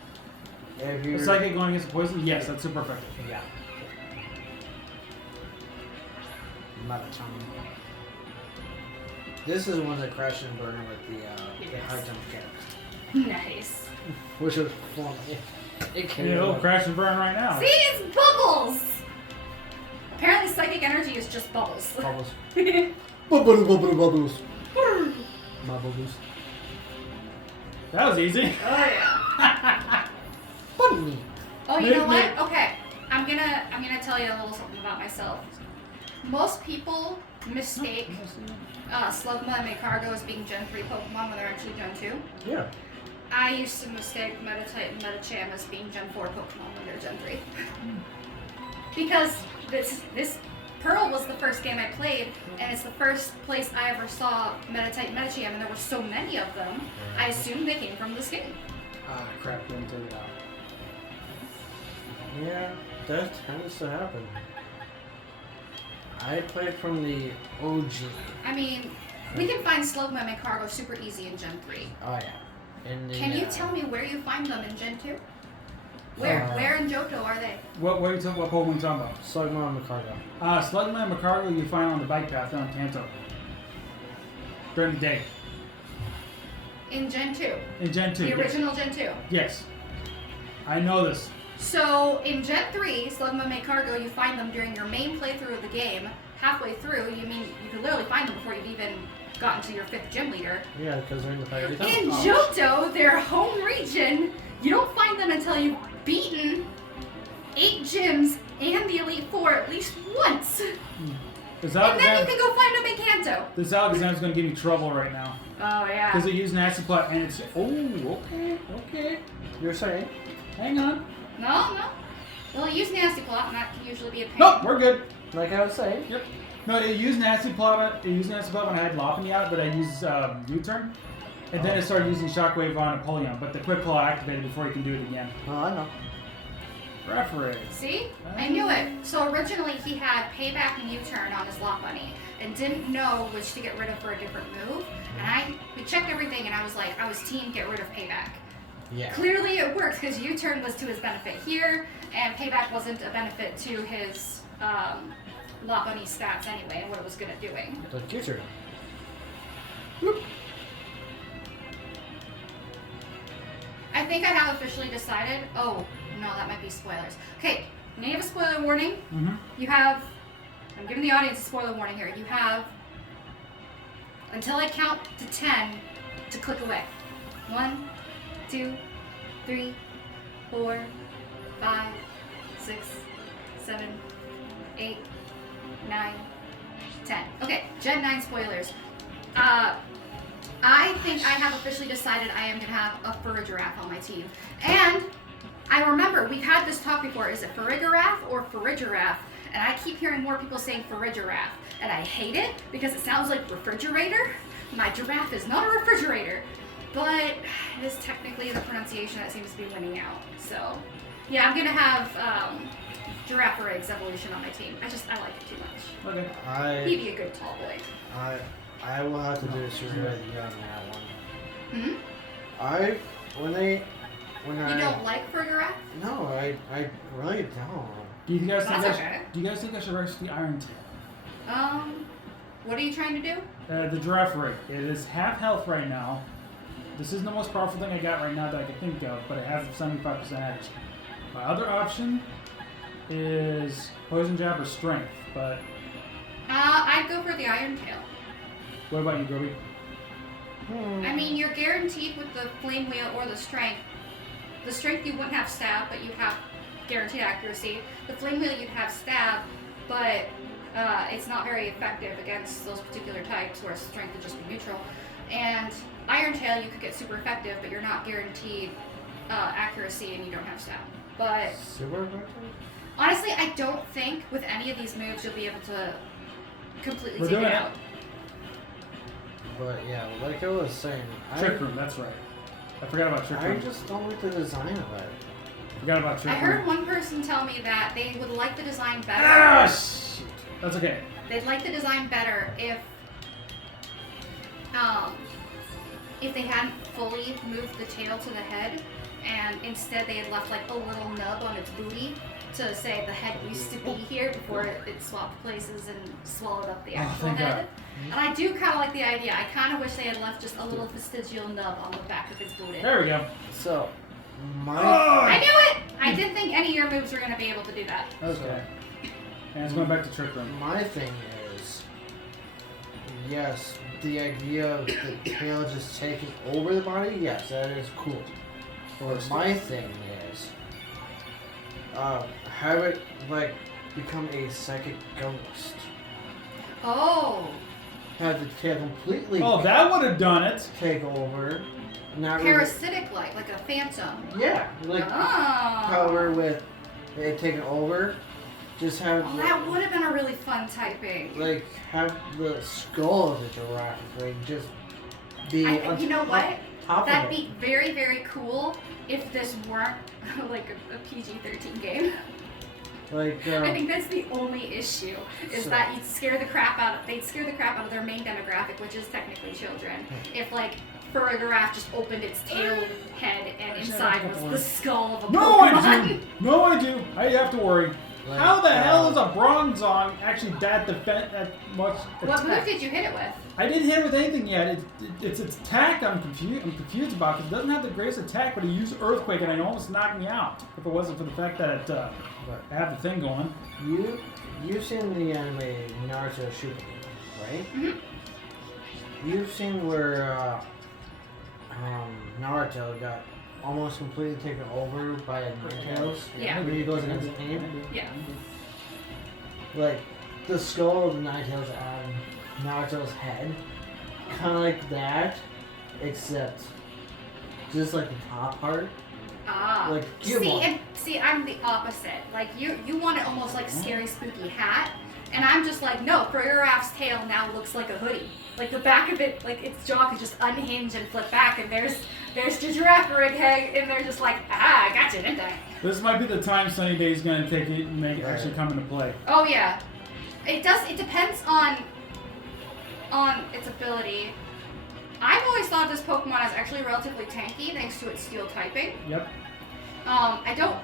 If A you're Psychic going against Poison? Yes, that's super effective. yeah. Machamp. This is one that crashed and burned with the Yes. high jump kick, Nice. which was fun. It came Yeah, it'll out. crash and burn right now. See, it's bubbles! Apparently psychic energy is just bubbles. Bubbles. Bubbles, bubbles, bubbles. My bubbles. That was easy. Oh yeah. Bunny. Oh, you Maybe- know what? Okay. I'm gonna tell you a little something about myself. Most people mistake Slugma and Macargo as being Gen 3 Pokemon when they're actually Gen 2. Yeah. I used to mistake Meditite and Medicham as being Gen 4 Pokemon when they're Gen 3. Because this Pearl was the first game I played, and it's the first place I ever saw Meditite and Medicham, and there were so many of them, I assumed they came from this game. Ah, crap, didn't take it out. Yeah, that tends to happen. I played from the OG. I mean, we can find Slugma and Macargo super easy in Gen 3. Oh yeah. In the, Can you tell me where you find them in Gen 2? Where in Johto are they? What are you talking? What Pokemon are you talking about? Slugma and Macargo? Slugma and Macargo you find on the bike path down Kanto. During the day. In Gen 2. In Gen 2. The yes. original Gen 2. Yes. I know this. So in Gen 3, Slugma and Macargo, you find them during your main playthrough of the game. Halfway through, you can literally find them before you've even gotten to your 5th gym leader. Yeah, because they're in the priority tunnel. In Johto, their home region, you don't find them until you've beaten 8 gyms and the Elite Four at least once. This And then you Alakazam, can go find them in Kanto. this Alakazam's going to give me trouble right now. Oh, yeah. Because it used Nasty Plot and it's... Oh, okay. You're saying? Hang on. No. Well, use Nasty Plot, and that can usually be a pain. Nope, we're good. Like I was saying. Yep. No, it used Nasty Plot. It used Nasty Plot when I had Lopunny out, but I used U-turn. And then I started using Shockwave on Apollyon, but the Quick Claw activated before you can do it again. Oh, I know. Referee. See? I knew it. So originally he had Payback and U-turn on his Lopunny and didn't know which to get rid of for a different move. And we checked everything and I was team get rid of Payback. Yeah. Clearly it worked because U-turn was to his benefit here and Payback wasn't a benefit to his Lopunny stats anyway and what it was good at doing. The future. I think I have officially decided. Oh, no, that might be spoilers. Okay, I'm gonna give a spoiler warning. Mm-hmm. You have, I'm giving the audience a spoiler warning here. You have until I count to 10 to click away. 1, 2, 3, 4, 5, 6, 7, 8, 9, 10. Okay, Gen 9 spoilers. I think I have officially decided I am going to have a Farigiraf on my team. And I remember, we've had this talk before. Is it Farigiraf or Farigiraf? And I keep hearing more people saying Farigiraf. And I hate it because it sounds like refrigerator. My giraffe is not a refrigerator. But it is technically the pronunciation that seems to be winning out. So, yeah, I'm going to have Giraffarigs evolution on my team. I like it too much. Okay. He'd be a good tall boy. I will have to do a super on that one. Hmm? When they when You don't like Fergarath? No, I really don't. Do you guys think That's I okay. do you guys think I should rush the Iron Tail? What are you trying to do? The giraffe rig. It is half health right now. This isn't the most powerful thing I got right now that I can think of, but it has 75% edge. My other option is poison jab or strength, but I'd go for the Iron Tail. what about you, DaGroby? I mean, you're guaranteed with the Flame Wheel or the Strength. The Strength you wouldn't have stab, but you'd have guaranteed accuracy. The Flame Wheel you'd have stab, but it's not very effective against those particular types, whereas Strength would just be neutral. And Iron Tail you could get super effective, but you're not guaranteed accuracy and you don't have stab. But Super effective? honestly, I don't think with any of these moves you'll be able to completely We're take doing it it. out. But yeah, like I was saying, Trick Room, that's right. I forgot about Trick I Room. just don't like the design of it. Forgot about Trick I Room. heard one person tell me that they would like the design better. Ah, shit. That's okay. They'd like the design better if they hadn't fully moved the tail to the head, and instead they had left like a little nub on its booty to say the head used to be here before it swapped places and swallowed up the actual thank head. God. And I do kind of like the idea. I kind of wish they had left just a little vestigial nub on the back of its booty. There we go. So, my I knew it! I didn't think any of your moves were going to be able to do that. Okay. And it's going back to Trick Room. my thing is, yes, the idea of the tail just taking over the body, yes, that is cool. But my thing is, have it like become a psychic ghost. Oh, Have the tail completely Oh, that would have done it. take over. Not really, parasitic like a phantom. yeah, like Oh. cover with it taking over. Just have Oh, that would have been a really fun typing. like have the skull of the giraffe like just be on You know what? top That'd of it. be very, very cool if this weren't like a PG-13 game. Like I think that's the only issue is So- that they'd scare the crap out of their main demographic, which is technically children. If like a giraffe just opened its tail head and inside was the skull of a No, I Pokemon. do. No, I do. I have to worry. Like, How the hell is a Bronzong actually that much What move attack? did you hit it with? I didn't hit it with anything yet. It's its attack I'm confused about because it doesn't have the greatest attack, but it used Earthquake and it almost knocked me out if it wasn't for the fact that I have the thing going. you've seen the anime Naruto Shippuden, right? Mm-hmm. You've seen where Naruto got almost completely taken over by a Ninetales. Yeah. When he goes against pain. Yeah. Like the skull of the Ninetales on Naruto's head, kind of like that, except just like the top part. Ah. Like, See, I'm the opposite. Like you want it almost like scary, spooky hat, and I'm just like, no. Giraffe's tail now looks like a hoodie. Like the back of it, like its jaw could just unhinge and flip back, and there's the giraffe rig head, and they're just like, I got you, didn't I? This might be the time Sunny Day is going to take it and make it actually come into play. Oh yeah, it does. It depends on its ability. I've always thought of this Pokemon as actually relatively tanky thanks to its steel typing. Yep. I don't.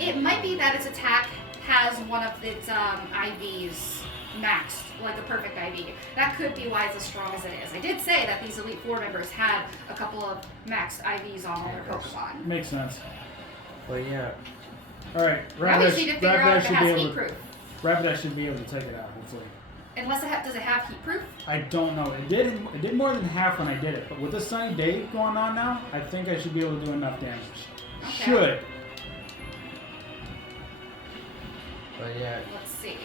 It might be that its attack has one of its IVs maxed, like a perfect IV. That could be why it's as strong as it is. I did say that these Elite Four members had a couple of maxed IVs on all their Pokemon. Makes sense. But yeah, All right. Now we just need to figure out if it has heat proof. Rapidash should be able to take it out, hopefully. Unless does it have heat proof? I don't know. It did more than half when I did it, but with this Sunny Day going on now, I think I should be able to do enough damage. Okay. Should. but yeah. Let's see.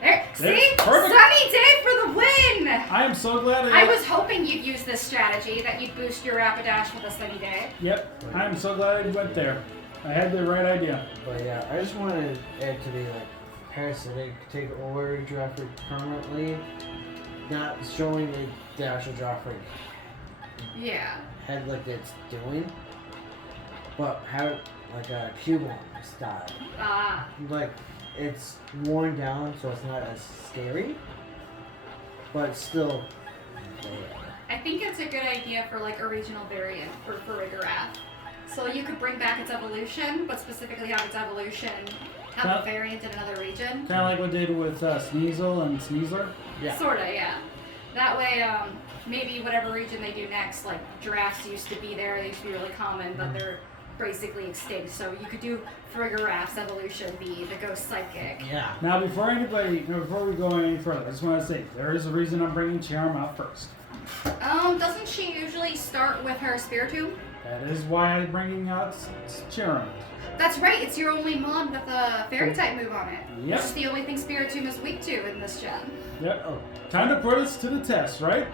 There, There, see? perfect. Sunny day for the win! I am so glad I was hoping you'd use this strategy, that you'd boost your Rapidash with a sunny day. Yep. I am so glad I went there. I had the right idea. But yeah, I just wanted it to be like parasitic, take over Giraffe permanently, not showing the actual Giraffe Yeah. head like it's doing, but have it like a Cubone style. Ah. Like it's worn down, so it's not as scary, but still there. I think it's a good idea for like a regional variant for Farigarath. So you could bring back its evolution, but specifically have its evolution have a variant in another region. Kind of like what they did with Sneasel and Sneasler. Yeah. Sorta, yeah. That way, maybe whatever region they do next, like giraffes used to be there, they used to be really common, but they're basically extinct. So you could do Friggiraff's evolution, the ghost psychic. Yeah. Now, before we go any further, I just want to say there is a reason I'm bringing Charm out first. Doesn't she usually start with her Spiritomb? That is why I'm bringing out Charm. That's right, it's your only mon with a fairy type move on it. Yep. It's the only thing Spiritomb is weak to in this gen. Yep. Oh, time to put us to the test, right?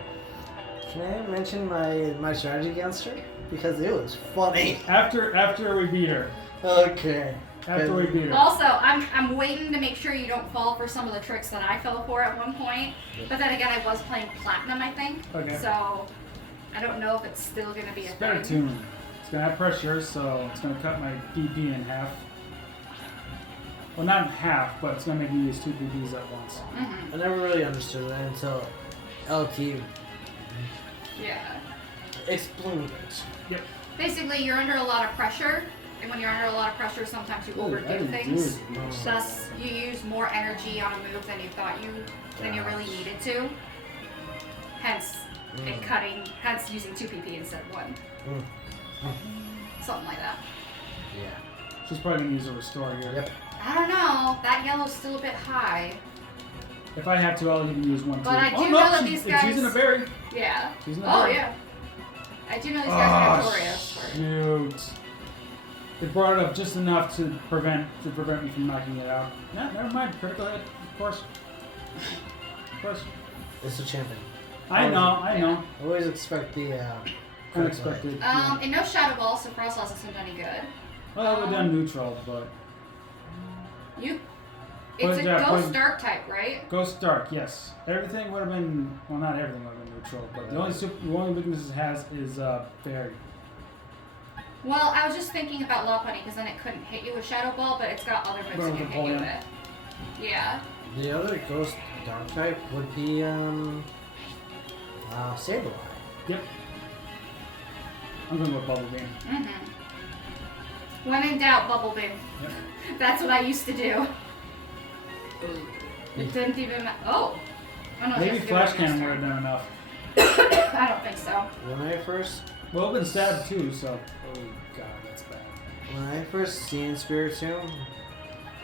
Can I mention my strategy against her? Because it was funny. After we beat her. Okay. After we beat her. Also, I'm waiting to make sure you don't fall for some of the tricks that I fell for at one point. But then again, I was playing Platinum, I think. Okay. So, I don't know if it's still going to be a Spare thing. tune. It's gonna have pressure, so it's gonna cut my PP in half. Well, not in half, but it's gonna make me use 2 PPs at once. Mm-hmm. I never really understood that until LT Yeah. explained it. Yep. Basically, you're under a lot of pressure. And when you're under a lot of pressure, sometimes you overdo things. Thus, you use more energy on a move than you thought than you really needed to. Hence, hence using 2 PP instead of 1. Something like that. Yeah. She's probably gonna use a restore here. Yep. I don't know. That yellow's still a bit high. If I have to, I'll even use 1 too. But I do oh, know no, that she's, these guys. She's in a berry. Yeah. She's in a Oh berry. yeah. I do know these guys are notorious. Shoot. It brought it up just enough to prevent me from knocking it out. Nah, never mind. Critical hit, of course. Of course. It's a champion. I know. I always expect the Unexpected. Yeah. And no Shadow Ball, so Frost Loss isn't any good. Well, we've done neutral, but It's a Ghost poison- Dark type, right? Ghost Dark, yes. Everything would have been, well, not everything would have been neutral, but the only weakness it has is Fairy. Well, I was just thinking about Lopunny because then it couldn't hit you with Shadow Ball, but it's got other moves it can hit you with. Yeah. The other Ghost Dark type would be Sableye. Yep. I'm going to go Bubble Beam. Mm-hmm. When in doubt, Bubble Beam. Yep. That's what I used to do. It didn't even. Oh no, Maybe just Flash give it Cannon your would have done enough. turn. I don't think so. When I first Well, it's been stabbed too, so. Oh, God, that's bad. when I first seen Spiritomb,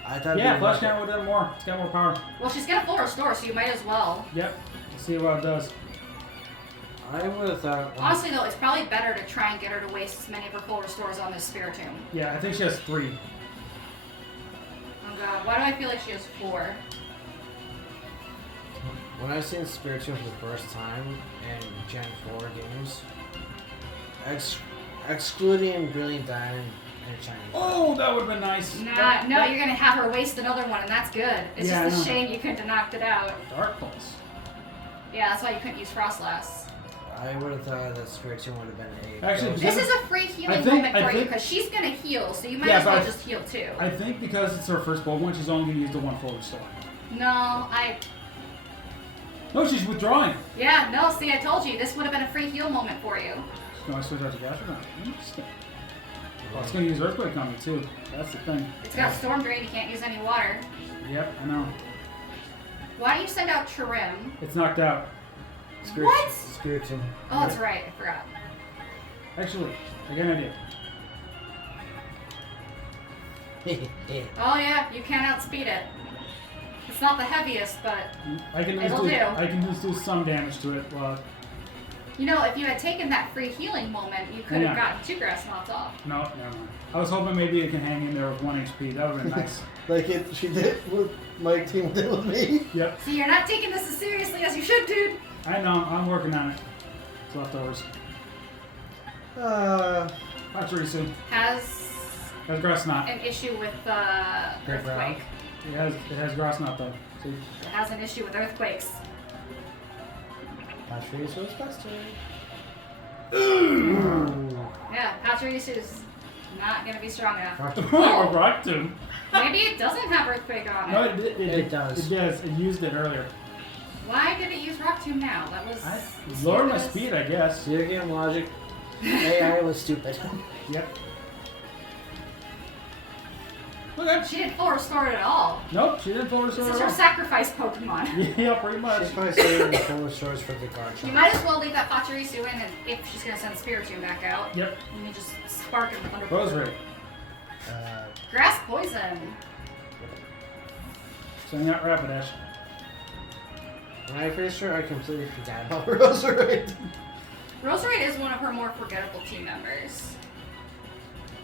I thought Yeah, Flash Cannon would have done more. It's got more power. Well, she's gonna full restore, so you might as well. Yep. Let's see what it does. I would have thought. Honestly, though, it's probably better to try and get her to waste as many of her full restores on this Spiritomb. Yeah, I think she has 3. Oh god, why do I feel like she has 4? When I seen Spiritomb for the first time in Gen 4 games, excluding Brilliant Diamond and Shining. Oh, that would have been nice. Nah, no, you're gonna have her waste another one, and that's good. It's Yeah, just a I know. shame you couldn't have knocked it out. Dark Pulse. Yeah, that's why you couldn't use Frostlass. I would have thought that Spiritomb would have been a. Actually, Ghost. This is a free healing moment for you because she's gonna heal, so you might as well just heal too. I think because it's her first Bold one, she's only going to use the 1 full restore. No, No, she's withdrawing. Yeah, no, see, I told you, this would have been a free heal moment for you. No, I switch out to Gas or not? Interesting. Well, it's going to use Earthquake on me too. That's the thing. It's got Storm Drain, you can't use any water. Yep, I know. Why don't you send out Trim? It's knocked out. What? Spiritomb. Oh, that's right, I forgot. Actually, I got an idea. Oh yeah, you can't outspeed it. It's not the heaviest, but I can It'll do. I can just do some damage to it. Well, you know, if you had taken that free healing moment, you could have Yeah. gotten 2 grass knots off. no, never mind. I was hoping maybe it can hang in there with 1 HP. That would have been nice. Like she did with my team did with me. Yep. See, you're not taking this as seriously as you should, dude. I know. I'm working on it. It's leftovers. Pachirisu. Has Has Grass Knot. an issue with Great Brown. Earthquake. It has Grass Knot though. See? It has an issue with earthquakes. Patrice was faster. Yeah, Pachirisu is not going to be strong enough. Oh, Rock Tomb. Maybe it doesn't have Earthquake on it. No, It does. It does. It used it earlier. Why did it use Rock Tomb now? That was... Lower my speed, I guess. Video game logic. AI was stupid. Yep. Okay. She didn't full restore at all. Nope, she didn't full restore This is at her all. sacrifice Pokemon. Yeah, pretty much. She's probably saving the full restores for the Garchomp. You might as well leave that Pachirisu in, and if she's gonna send Spiritomb back out. Yep. And you just spark it with Thunder. Roserade. Grass poison. So you got Rapidash. When I finished her, I completely forgot about Roserade. Roserade is one of her more forgettable team members.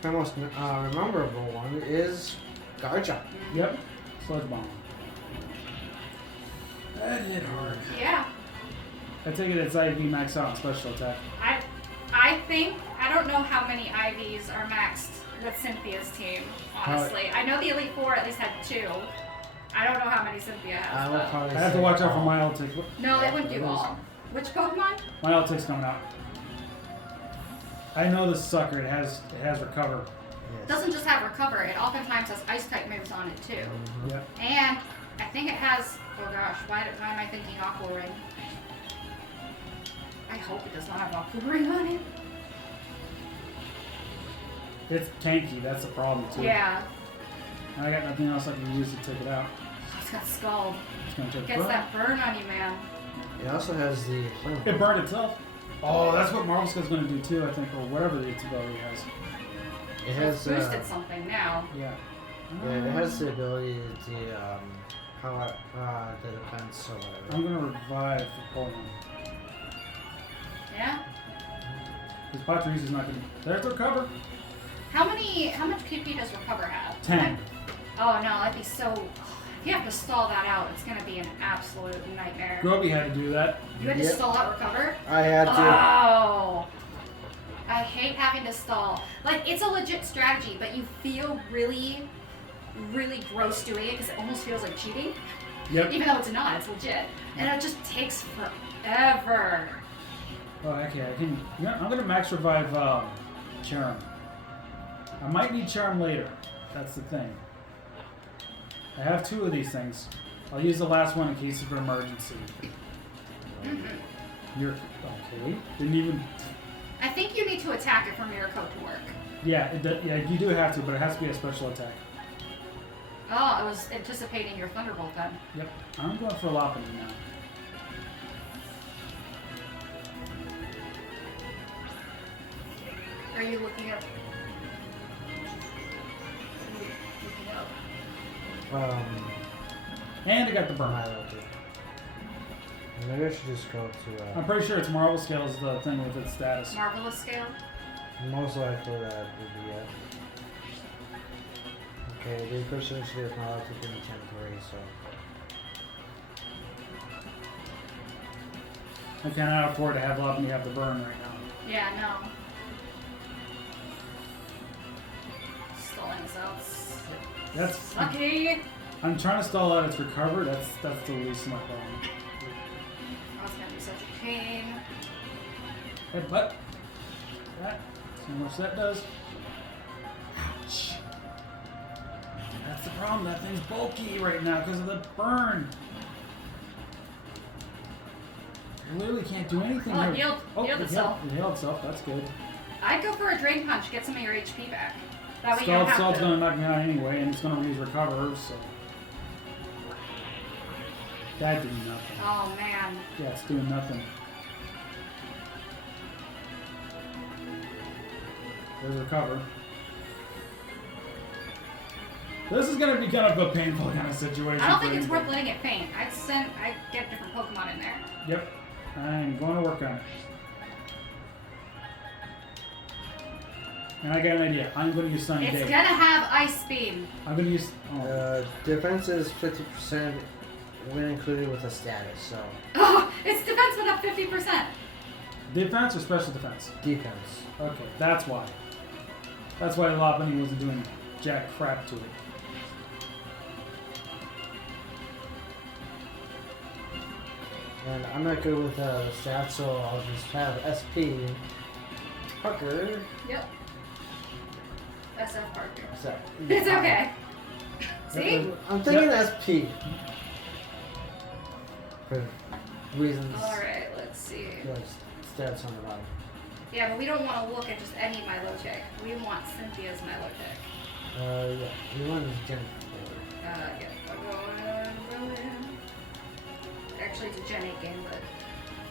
My most memorable one is Garchomp. Yep. Sludge Bomb. That hit hard. Yeah. I take it it's IV max out on special attack. I think, I don't know how many IVs are maxed with Cynthia's team, honestly. I know the Elite Four at least had 2. I don't know how many Cynthia has, though. I have to watch out for my Ultic. No, they wouldn't do all. Which Pokemon? My Ultic's coming out. I know this sucker. It has recover. It doesn't just have recover, it oftentimes has ice type moves on it too. Yep. And I think it has, oh gosh, why am I thinking Aqua Ring? I hope it does not have Aqua Ring on it. It's tanky. That's the problem too. Yeah. I got nothing else I can use to take it out. Oh, it's got Scald. It's gonna take Gets burn. that burn on you, man. It also has the flame. It burned itself. Oh, that's what Marvel Skill's gonna do too, I think, or whatever its ability has. It has It's boosted something now. Yeah. yeah, it has the ability to power the defense or whatever. I'm gonna revive for Polygon. Yeah? Because Pachirisu's not gonna. There's recover. How much PP does recover have? 10. Oh no, that'd be so. If you have to stall that out, it's gonna be an absolute nightmare. Groby had to do that. You had to Yep. stall out recover? I had to. Oh! I hate having to stall. Like, it's a legit strategy, but you feel really, really gross doing it because it almost feels like cheating. Yep. Even though it's not, it's legit. And it just takes forever. Oh, okay. I can. Yeah, I'm gonna max revive Charm. I might need Charm later. That's the thing. I have 2 of these things. I'll use the last one in case of an emergency. You're okay. Didn't even. I think you need to attack it for Mirror Coat to work. Yeah, yeah, you do have to, but it has to be a special attack. Oh, I was anticipating your Thunderbolt then. Yep. I'm going for Lopunny now. Are you looking up? And I got the burn. I love it. Maybe I should just go to. I'm pretty sure it's Marvel Scale's the thing with its status. Marvelous Scale? Most likely that would be it. Okay, the person should have not taken a temporary, so. I cannot afford to have Lopunny have the burn right now. Yeah, no. Stalling us out. That's. Sucky! I'm trying to stall out its recover. That's the least of my problem. Oh, it's gonna be such a pain. Headbutt. That. See how much that does. Ouch. That's the problem. That thing's bulky right now because of the burn. I literally can't do anything Oh, it here. healed itself. It healed itself. That's good. I'd go for a Drain Punch, get some of your HP back. That way you don't Scald's have gonna to. knock me out anyway, and it's gonna use recover, so. That did nothing. Oh man. Yeah, it's doing nothing. There's recover. This is gonna be kind of a painful kind of situation. I don't for think it's anybody. worth letting it faint. I'd get a different Pokemon in there. Yep. I'm going to work on it. And I got an idea. I'm going to use Sunny It's Day. gonna have Ice Beam. I'm going to use. Oh. Defense is 50% when included with a status, so. Oh, its defense went up 50%. Defense or special defense? Defense. Okay, that's why. That's why Lopunny wasn't doing jack crap to it. And I'm not good with stats, so I'll just have SFParker. Yep. SFParker. So, It's okay. See? I'm thinking Yep. SP. For reasons. Alright, let's see. Like stats on the bottom. Yeah, but we don't want to look at just any Milotic. We want Cynthia's Milotic. Yeah. You want to Gen 4. Yeah. I'll go in. Actually, it's a Gen 8 game, but.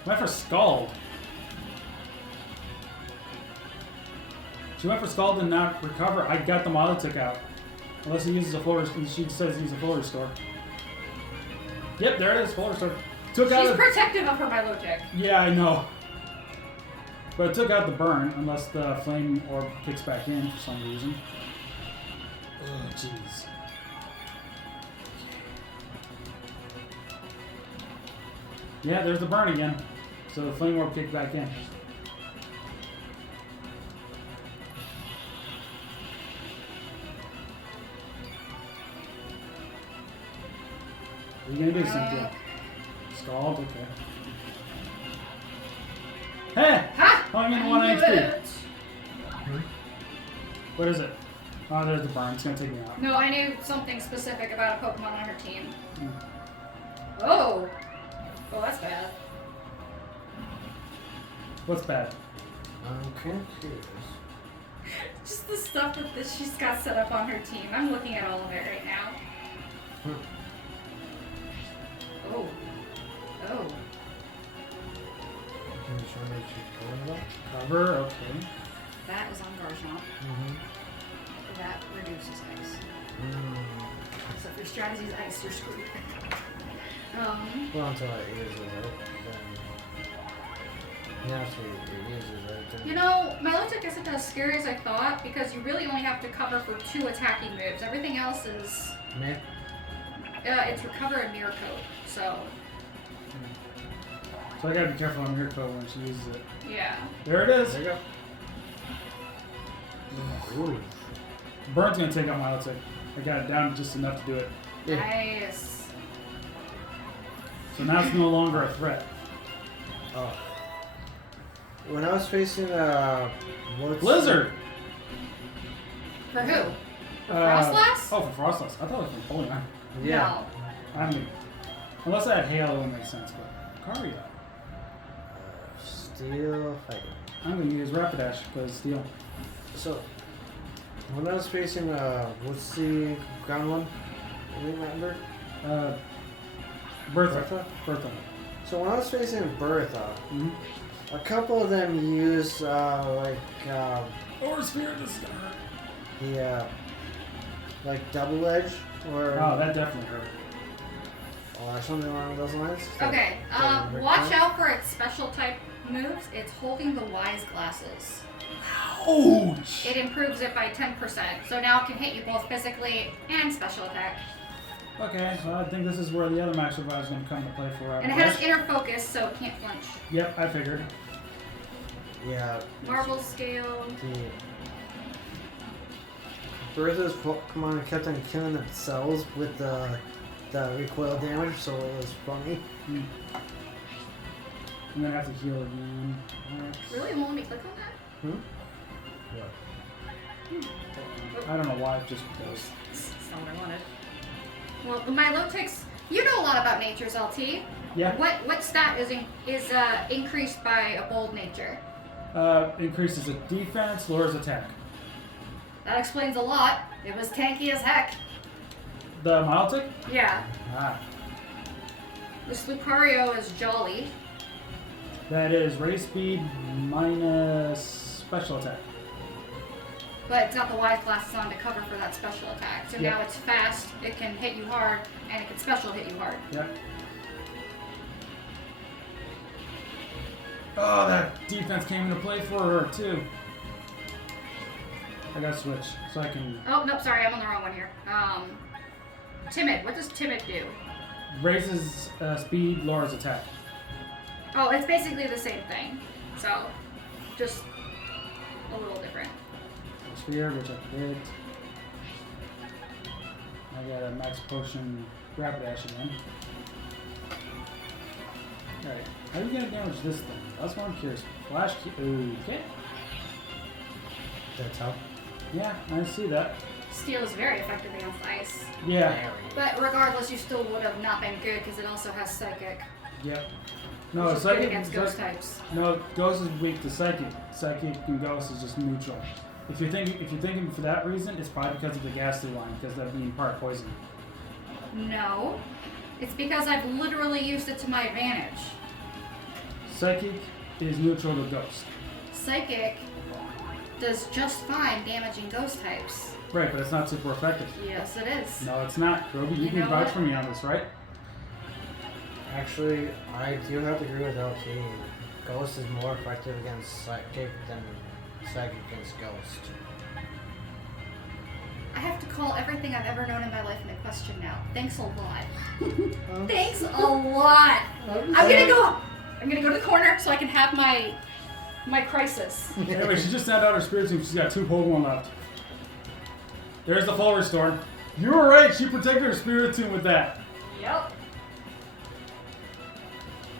Went for Scald. She went for Scald and not recover. I got the Milotic out. Unless he uses a full restore. She says he uses a full restore. Yep, there it is, full restore. Took She's out protective of her Milotic. Yeah, I know. But it took out the burn, unless the flame orb kicks back in for some reason. Oh, jeez. Yeah, there's the burn again. So the flame orb kicked back in. What are you gonna do, Cynthia? Scald? Okay. Hey! Ha! Only in I 1 knew HP. it. What is it? Oh, there's the burn. It's gonna take me out. No, I knew something specific about a Pokemon on her team. Hmm. Oh! Oh, that's bad. What's bad? I'm confused. Just the stuff that she's got set up on her team. I'm looking at all of it right now. Oh. Oh. Can you show me what you're talking about? Cover, okay. That was on Garchomp. That reduces ice. So if your strategy is ice, you're screwed. Well, until it uses it, then after it uses it, then You know, Milotic isn't as scary as I thought because you really only have to cover for 2 attacking moves. Everything else is meh. it's recover and mirror coat. So So I gotta be careful on Mirko when she uses it. yeah. There it is. There you go. Ooh. Burn's gonna take out Milotic. I got it down just enough to do it. Yeah. Nice. So now it's no longer a threat. Oh. When I was facing what's Blizzard! For who? For Uh, Frostlass? Oh, for Frostlass. I thought it was from Poleon. Yeah. I mean, unless I had Hail, it would make sense, but Caria. Steel fighting. I'm gonna use Rapidash because Steel. So when I was facing what's the ground one? Do you remember? Bertha. Bertha. So when I was facing Bertha, Mm-hmm. a couple of them use Or Spirit is gonna hurt. the like double edge or Oh, that definitely hurt. or something along those lines. Okay. That- Watch out for its special type moves. It's holding the Wise Glasses. Ouch! It improves it by 10%. So now it can hit you both physically and special attack. Okay, so I think this is where the other Max Revive is going to come to play for Rapidash. And it has inner focus, so it can't flinch. Yep, I figured. Yeah. Marble scale. The Bertha's Pokemon kept on killing themselves with the recoil damage, so it was funny. I'm going to have to heal again. Alright. Really? Won't let me click on that? What? I don't know why, just because. That's not what I wanted. Well, the Milotics, you know a lot about natures, LT. Yeah. What stat is increased by a bold nature? Increases its defense, lowers attack. That explains a lot. It was tanky as heck. The Milotic? Yeah. Ah. This Lucario is jolly. That is race speed minus special attack. But it's got the wise glasses on to cover for that special attack. So Yep. now it's fast, it can hit you hard, and it can special hit you hard. Yep. Oh, that defense came into play for her, too. I gotta switch, so I can... Oh, nope, sorry, I'm on the wrong one here. Timid. What does Timid do? Raises speed, lowers attack. Oh, it's basically the same thing. So, just a little different. Sphere, which I did. I got a max potion Rapidash again. Alright, how are you gonna damage this thing? That's what I'm curious. Flash key. Okay. That's how. Yeah, I see that. Steel is very effective against ice. Yeah. But regardless, you still would have not been good because it also has psychic. Yep. No, which is good psychic against ghost types. No, ghost is weak to psychic. Psychic and ghost is just neutral. If you're thinking for that reason, it's probably because of the ghastly line, because that being part poison. No. It's because I've literally used it to my advantage. Psychic is neutral to ghost. Psychic does just fine damaging ghost types. Right, but it's not super effective. Yes, it is. No, it's not. Groby, you can know vouch what? for me on this, right? Actually, I do have to agree with LT. Ghost is more effective against Psychic than Psychic against Ghost. I have to call everything I've ever known in my life into question now. Thanks a lot. Thanks a lot. I'm gonna go to the corner so I can have my crisis. Anyway, she just sent out her spirit team. She's got 2 Pokemon left. There's the full restore. You were right. She protected her spirit team with that. Yep.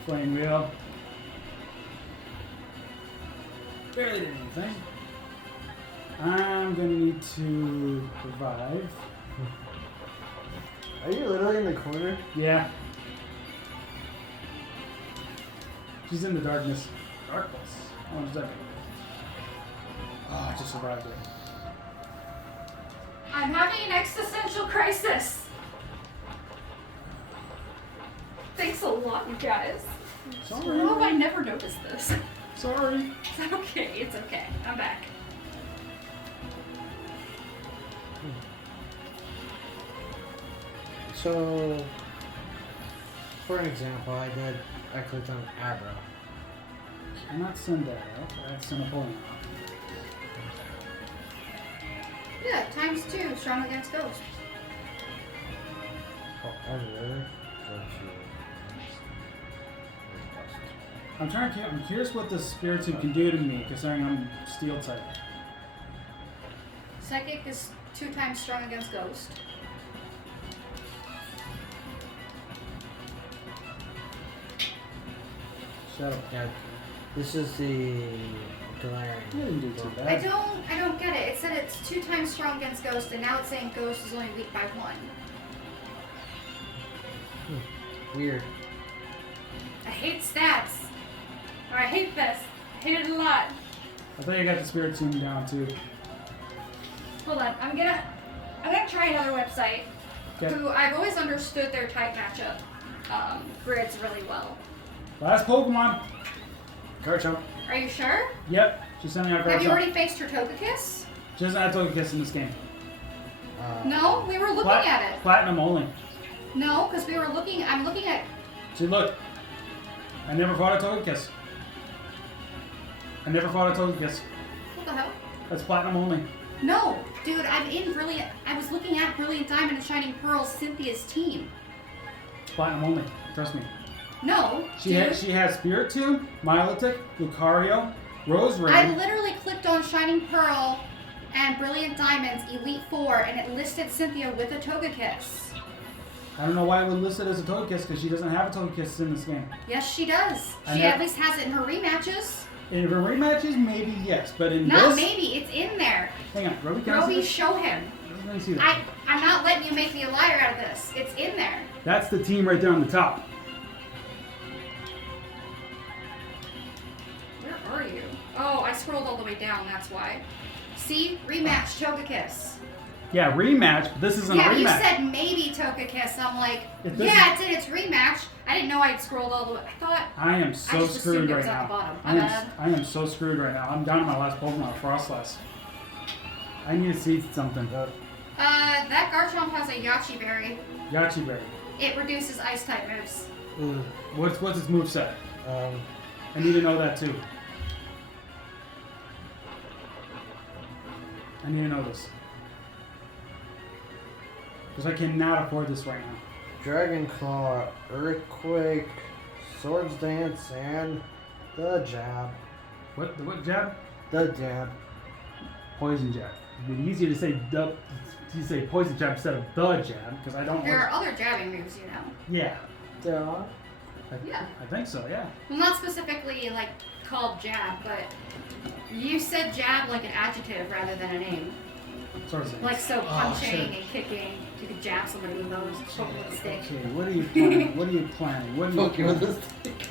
Flame wheel. Barely did anything. I'm gonna need to revive. Are you literally in the corner? Yeah. She's in the darkness. Darkness. Oh, is that? Oh, I just survived it. I'm having an existential crisis. Thanks a lot, you guys. Sorry. How have I never noticed this? Sorry. It's okay. It's okay. I'm back. So, for an example, I clicked on Abra. Cannot send that out. That's send a Pokemon. Yeah, ×2, strong against ghost. Oh, really? I'm curious what the spirit team can do to me, considering I'm steel type. Psychic is 2 times strong against ghost. Shadow. Yeah, this is the glaring. You didn't do too I bad. don't get it. It said it's 2 times strong against ghost, and now it's saying ghost is only weak by 1. Weird. I hate stats. Or I hate this. I hate it a lot. I thought you got the spirit team down too. Hold on. I'm gonna try another website. Okay. Who I've always understood their type matchup grids really well. Last Pokemon. Garchomp. Are you sure? Yep. She's sending out Have you Garchomp. already faced her Togekiss? She doesn't have Togekiss in this game. No, we were looking at it. Platinum only. No, because we were looking. I'm looking at. See, look. I never fought a Togekiss. I never fought a Togekiss. What the hell? That's platinum only. No, dude, I'm in Brilliant. I was looking at Brilliant Diamond and Shining Pearl, Cynthia's team. Platinum only. Trust me. No, She has Spiritomb, Milotic, Lucario, Roserade. I literally clicked on Shining Pearl and Brilliant Diamond's Elite Four, and it listed Cynthia with a Togekiss. I don't know why it was listed as a Togekiss because she doesn't have a Togekiss in this game. Yes, she does. And She that- at least has it in her rematches. In her rematches, maybe yes, but in Not this, maybe, it's in there. hang on, Groby, can I see Roby, this? show him. Let me see that. I'm not letting you make me a liar out of this. It's in there. That's the team right there on the top. Where are you? Oh, I scrolled all the way down, that's why. See? Rematch Togekiss. Yeah, rematch, but this isn't Yeah, a rematch. you said maybe Togekiss. I'm like, If this yeah, it's in its rematch. I didn't know I'd scrolled all the way. I thought I am I so just screwed assumed it right was at now. the bottom. I My am, bad. I am so screwed right now. I'm down to my last Pokemon, Frostlass. I need to see something. That Garchomp has a Yachi Berry. Yachi Berry. It reduces ice type moves. What's its moveset? Um, I need to know that too. I need to know this. Because I cannot afford this right now. Dragon Claw, Earthquake, Swords Dance, and the Jab. What jab? The Jab. Poison jab. It'd be easier to say poison jab instead of the jab because I don't. There are other jabbing moves, you know. Yeah. There are. Yeah. I think so. Yeah. Well, not specifically like called jab, but you said jab like an adjective rather than a name. Sort of. Like so punching shit. and kicking. You could jab somebody with those, poke with a stick. Okay. What are you planning? What are you planning? What are you Poke you with planning? a stick.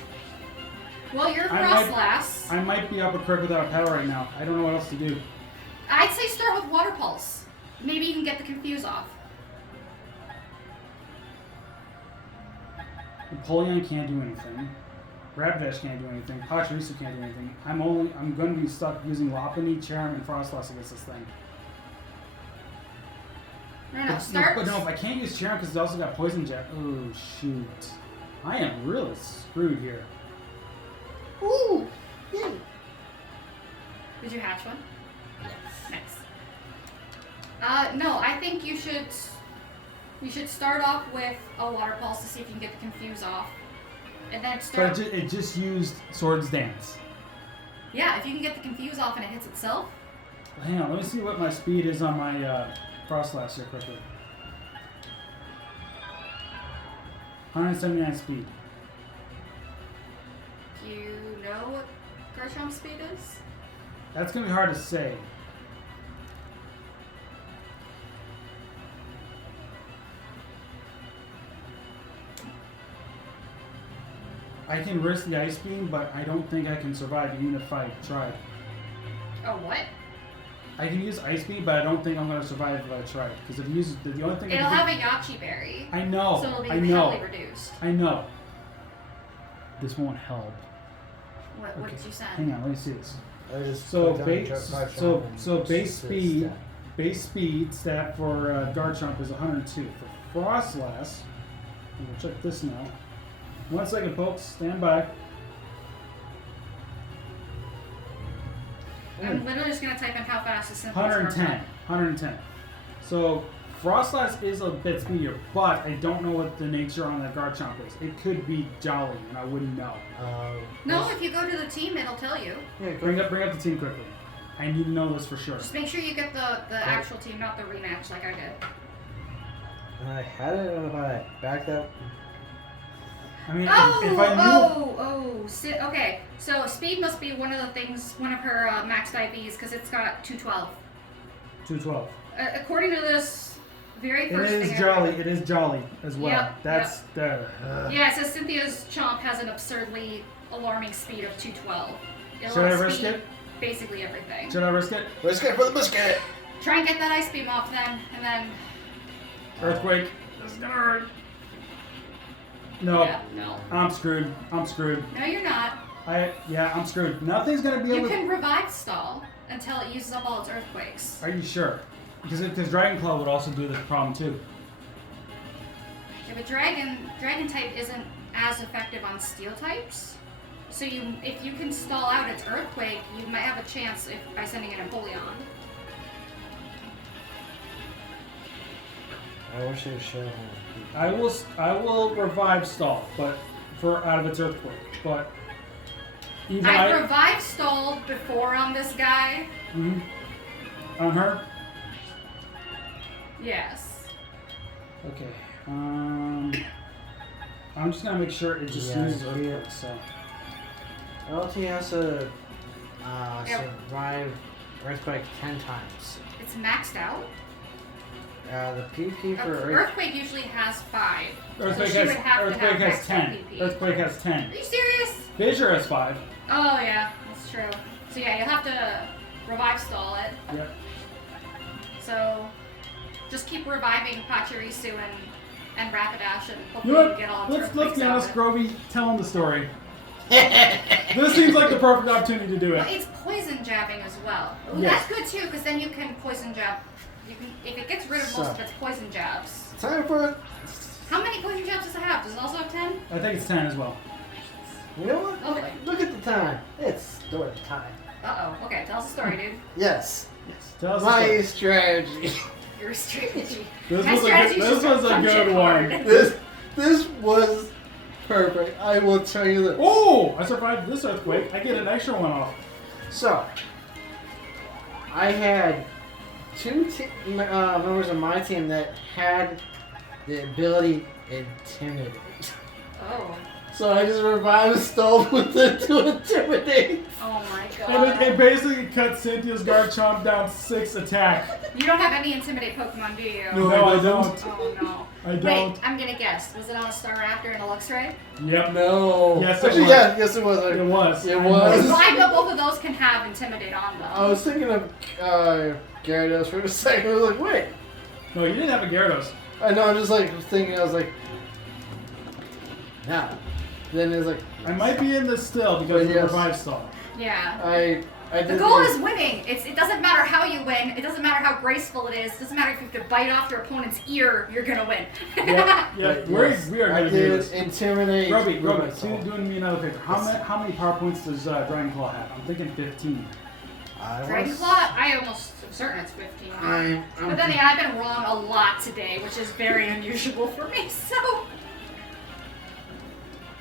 Well, you're I might- Frostlass. I might be up a creek without a paddle right now. I don't know what else to do. I'd say start with Water Pulse. Maybe you can get the confuse off. Napoleon can't do anything. Rapidash can't do anything. Pachirisu can't do anything. I'm going to be stuck using Lopunny, Charm, and Frostlass against this thing. No, start. But no, if I can't use Charm because it's also got Poison Jet. Oh, shoot. I am really screwed here. Ooh! Yay! Did you hatch one? Yes. Nice. No, I think you should start off with a Water Pulse to see if you can get the confuse off. And then start... But it just used Swords Dance. Yeah, if you can get the confuse off and it hits itself. Hang on, let me see what my speed is on my Frostlass here quickly. 179 speed. Do you know what Garchomp's speed is? That's going to be hard to say. I can risk the Ice Beam, but I don't think I can survive even if I tried. Oh, what? I can use Ice Beam, but I don't think I'm going to survive if I try. Because if you use the only thing it'll have a Yachi Berry. I know. So it'll be I know. heavily reduced. I know. This won't help. What did you send? Hang on, let me see this. I just So put down base, Garchomp and so base just speed, stat. base speed stat for Garchomp is 102. For Frostlass, we'll check this now. 1 second, folks. Stand by. I'm literally just gonna type in how fast is simple. 110. 110. So Frostlass is a bit speedier, but I don't know what the nature on that Garchomp is. It could be Jolly, and I wouldn't know. No, if you go to the team, it'll tell you. Yeah, Bring up the team quickly. I need to know this for sure. Just make sure you get the actual team, not the rematch like I did. I had it on my back up. I mean, if I knew. Okay. So speed must be one of the things, one of her maxed IVs, because it's got 212. 212. According to this very first It is thing. Jolly. It is Jolly as well. Yep, That's the. Yeah, it says Cynthia's Chomp has an absurdly alarming speed of 212. Should I risk it? Basically everything. Should I risk it? Risk it for the biscuit! Try and get that Ice Beam off then, and then... Earthquake. This is gonna hurt. No. Yeah, no. I'm screwed. I'm screwed. No, you're not. I'm screwed. Nothing's gonna be able You to. can revive stall until it uses up all its Earthquakes. Are you sure? Because Dragon Claw would also do this problem too. Yeah, but Dragon type isn't as effective on Steel types. So if you can stall out its Earthquake, you might have a chance by sending in Empoleon. I wish it showed. I will revive stall, but out of its Earthquake. But even I've revived stalled before on this guy. Mm-hmm. On her. Yes. Okay. I'm just gonna make sure it just uses Earthquake. So. LT has to survive Earthquake 10 times. It's maxed out. The PP for Earthquake usually has 5. Earthquake so Earthquake has 10. PP. Earthquake has 10. Are you serious? Fissure has 5. Oh yeah, that's true. So yeah, you'll have to revive stall it. Yep. So just keep reviving Pachirisu and Rapidash and hopefully You know you get all its Let's be Earthquakes out honest, of it. Grobby, tell him the story. This seems like the perfect opportunity to do Well, it. it's poison jabbing as well. Ooh, Yes. That's good too, because then you can poison jab. If it gets rid of most of its poison jabs. Time for it. How many poison jabs does it have? Does it also have 10? I think it's 10 as well. You know what? Okay. Look at the time. It's story time. Uh-oh. Okay, tell us a story, dude. Yes. Tell us the My story. strategy. Your strategy. This My was strategy this just was a punch good it one. hard. This was perfect. I will tell you this. Oh! I survived this Earthquake. I get an extra one off. So, I had 2 members of my team that had the ability Intimidate. Oh. So I just revived Stove with it to intimidate. Oh my god. And it basically cut Cynthia's Garchomp down 6 attack. You don't have any Intimidate Pokemon, do you? No, I don't. Oh no. I don't. Wait, I'm gonna guess. Was it on a Staraptor and a Luxray? Yep. No. Yes, it Actually, was. yes, it was. It was. It I know. was. Well, I know both of those can have Intimidate on them. I was thinking of Gyarados for a second. I was like, wait. No, you didn't have a Gyarados. I know. I'm just like thinking. I was like, nah. Then it was like, I might be in this still because of the Yes. revive stall. Yeah. I did The goal is winning. It doesn't matter how you win. It doesn't matter how graceful it is. It doesn't matter if you have to bite off your opponent's ear. You're gonna win. Yeah, But we yes, are I going to do did this. intimidate. Roby, with myself. doing me another favor. How many power points does Dragon Claw have? I'm thinking 15. Dragon Claw? I almost am certain it's 15. But then again, I've been wrong a lot today, which is very unusual for me. So.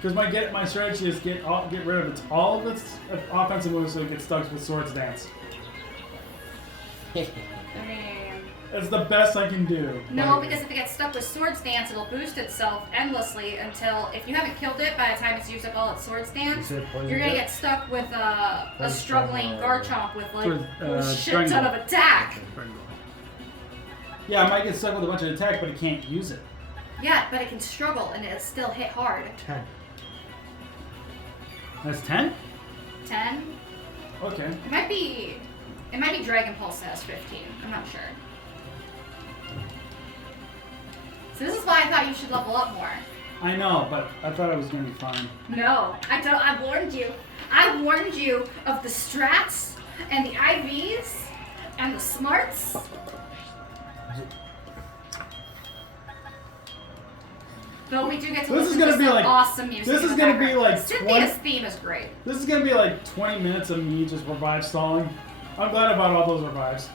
Because my strategy is get rid of all of its offensive moves so it gets stuck with Swords Dance. I mean. That's the best I can do. No, because if it gets stuck with Swords Dance, it'll boost itself endlessly until, if you haven't killed it by the time it's used up all its Swords Dance, you're gonna get stuck with a struggling Garchomp with like a shit ton of attack. Yeah, I might get stuck with a bunch of attack, but it can't use it. Yeah, but it can struggle and it'll still hit hard. 10. That's 10? 10? Okay. It might be Dragon Pulse that has 15. I'm not sure. So this is why I thought you should level up more. I know, but I thought I was going to be fine. No, I don't. I warned you. I warned you of the strats and the IVs and the smarts. Though we do get to This is listen gonna to be some like- awesome music. this in is the gonna be background. like Cynthia's 20 theme is great. This is going to be like 20 minutes of me just revive stalling. I'm glad about all those revives.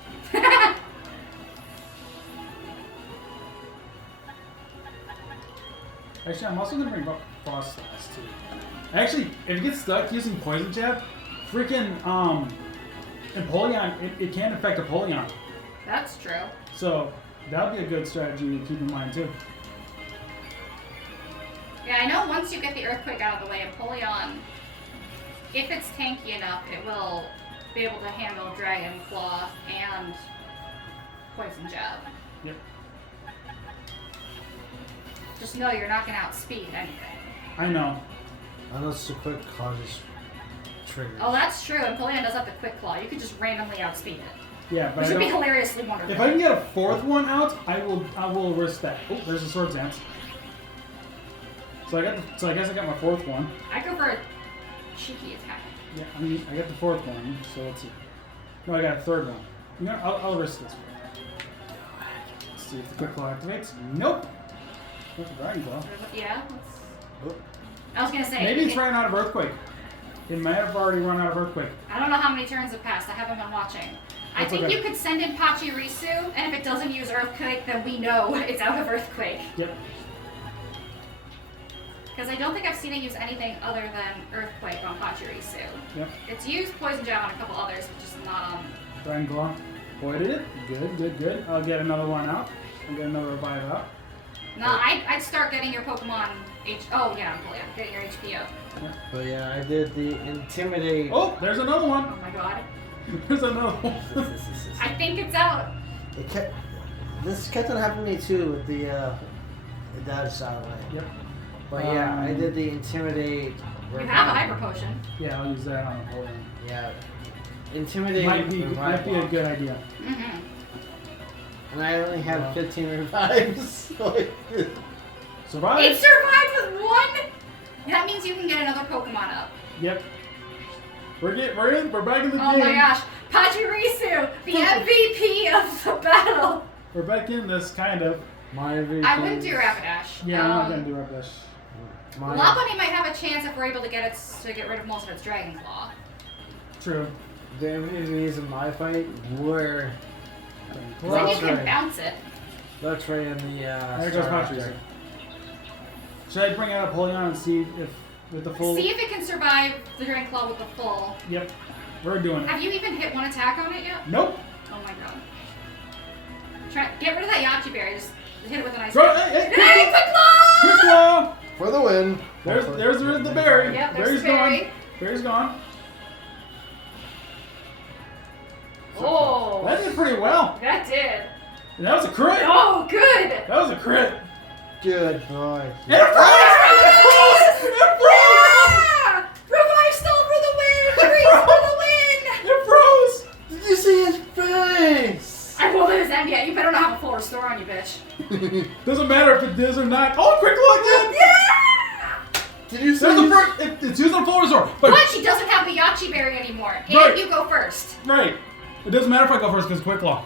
Actually, I'm also going to bring up Frost Styles too. Actually, if you get stuck using Poison Jab, freaking Empoleon, it can affect Empoleon. That's true. So that would be a good strategy to keep in mind too. Yeah, I know once you get the Earthquake out of the way, Empoleon, if it's tanky enough, it will be able to handle Dragon Claw and Poison Jab. Yep. Just know you're not going to outspeed anything. I know. Unless the quick causes triggers. Oh, that's true. Empoleon does have the Quick Claw. You could just randomly outspeed it. Yeah, but Which I would be don't, hilariously wonderful. if I can get a fourth one out, I will risk that. Oh, there's a Sword Dance. So I guess I got my fourth one. I go for a cheeky attack. Yeah, I mean I got the fourth one. So let's see. No, I got a third one. You know, I'll risk this one. Let's see if the Quick Claw activates. Nope. What's the Dragon Claw? Yeah. Oh. I was going to say. Maybe it's running out of Earthquake. It might have already run out of Earthquake. I don't know how many turns have passed. I haven't been watching. I That's think okay. you could send in Pachirisu, and if it doesn't use Earthquake, then we know it's out of Earthquake. Yep. Because I don't think I've seen it use anything other than Earthquake on Pachirisu. Yep. It's used Poison Jab on a couple others, but just not on. Dragon Claw. Voided it. Good. I'll get another one out. I'll get another revive out. No, I'd start getting your Pokemon Oh, yeah, getting your HPO. But yeah, I did the intimidate. Oh, there's another one. Oh my god. There's another one. I think it's out. This kept on happening to me too with the dodge out of the way. Yep. But yeah, I did the intimidate. You have a Hyper Potion. Yeah, I'll use that on a whole. Yeah. Intimidate Might be a revive. good idea. Mm-hmm. And I only have 15 revives. So Survive. It survived with one? That means you can get another Pokemon up. Yep. We're back in the game. Oh my gosh. Pachirisu, the MVP of the battle. We're back in this kind of. my MVP. I wouldn't do Rapidash. Yeah, I'm not gonna do Rapidash. Lopunny might have a chance if we're able to get rid of most of its Dragon Claw. True. The MVPs in my fight were Because then you can Luxray. bounce it. Luxray and the There goes Staraptor. Pachirisu. Should I bring out Empoleon and see if with the full? See if it can survive the Dragon Claw with the full. Yep. We're doing it. Have you even hit one attack on it yet? Nope. Oh my god. Get rid of that Yachi Berry. Just hit it with an ice. Hey, Hey, Quick Claw! Quick Claw! For the win. There's the berry. Yep, there's Berry's the berry. gone. Berry's gone. Oh, That did pretty well. that did. And that was a crit. Oh, good. That was a crit. Good boy. And it froze! It froze! Yeah! Revive stall for the win! Freeze for the win! It froze! Did you see his face? I won't let this end yet. You better not have a full restore on you, bitch. Doesn't matter if it is or not. Oh, quick look again! Yeah! Did you see There's a his... first, it's using full resort. But, But she doesn't have the Yachi berry anymore. And Right. you go first. right. It doesn't matter if I go first because quick law.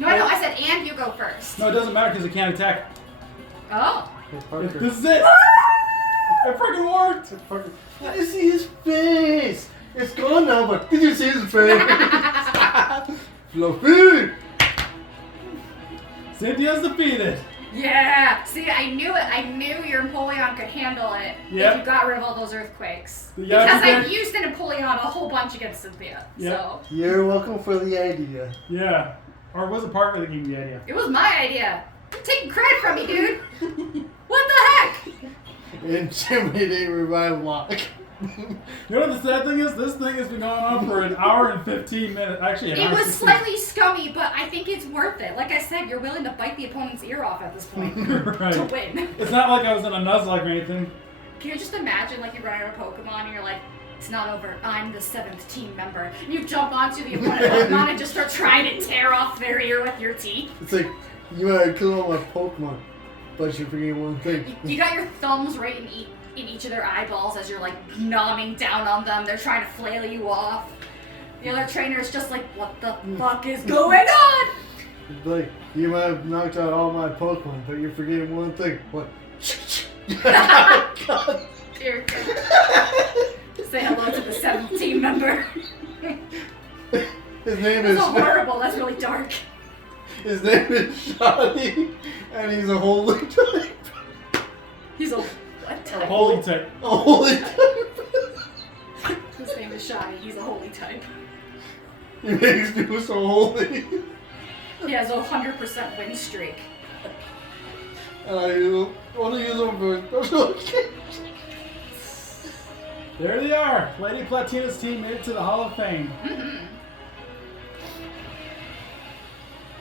No, I know. I said, and you go first. No, it doesn't matter because it can't attack. Oh. This is it. It freaking worked. Did you see his face? It's gone now, but did you see his face? Fluffy! Cynthia's defeated. Yeah. See, I knew it. I knew your Empoleon could handle it Yep. if you got rid of all those earthquakes. The Yachi Because I berry- used an Empoleon a whole bunch against Cynthia. Yep. So You're welcome for the idea. Yeah. Or was it Parker that gave me the idea? it was my idea. You're taking credit from me, dude. What the heck? Intimidate revive lock. You know what the sad thing is? This thing has been going on for an hour and 15 minutes. Actually, an It hour was 16. slightly scummy, but I think it's worth it. Like I said, you're willing to bite the opponent's ear off at this point Right. to win. It's not like I was in a Nuzlocke or anything. Can you just imagine, like, you run out of Pokemon and you're like, it's not over, I'm the 7th team member. And you jump onto the opponent Pokemon and just start trying to tear off their ear with your teeth. It's like, you might kill all my Pokemon, but you're forgetting one thing. You got your thumbs right in each of their eyeballs as you're, like, nomming down on them. They're trying to flail you off. The other trainer's just like, what the fuck is going on? It's like, you might have knocked out all my Pokemon, but you're forgetting one thing. What? God. Dear God. Say hello to the 7th team member. His name That's is so horrible. That's really dark. His name is Shoddy, and he's a holy type. He's a what type? Holy type. A holy type. His name is Shy. He's a holy type. He makes people so holy. He has a 100% win streak. And I want to use him for special occasions. There they are. Lady Platina's team made it to the Hall of Fame. Mm-hmm.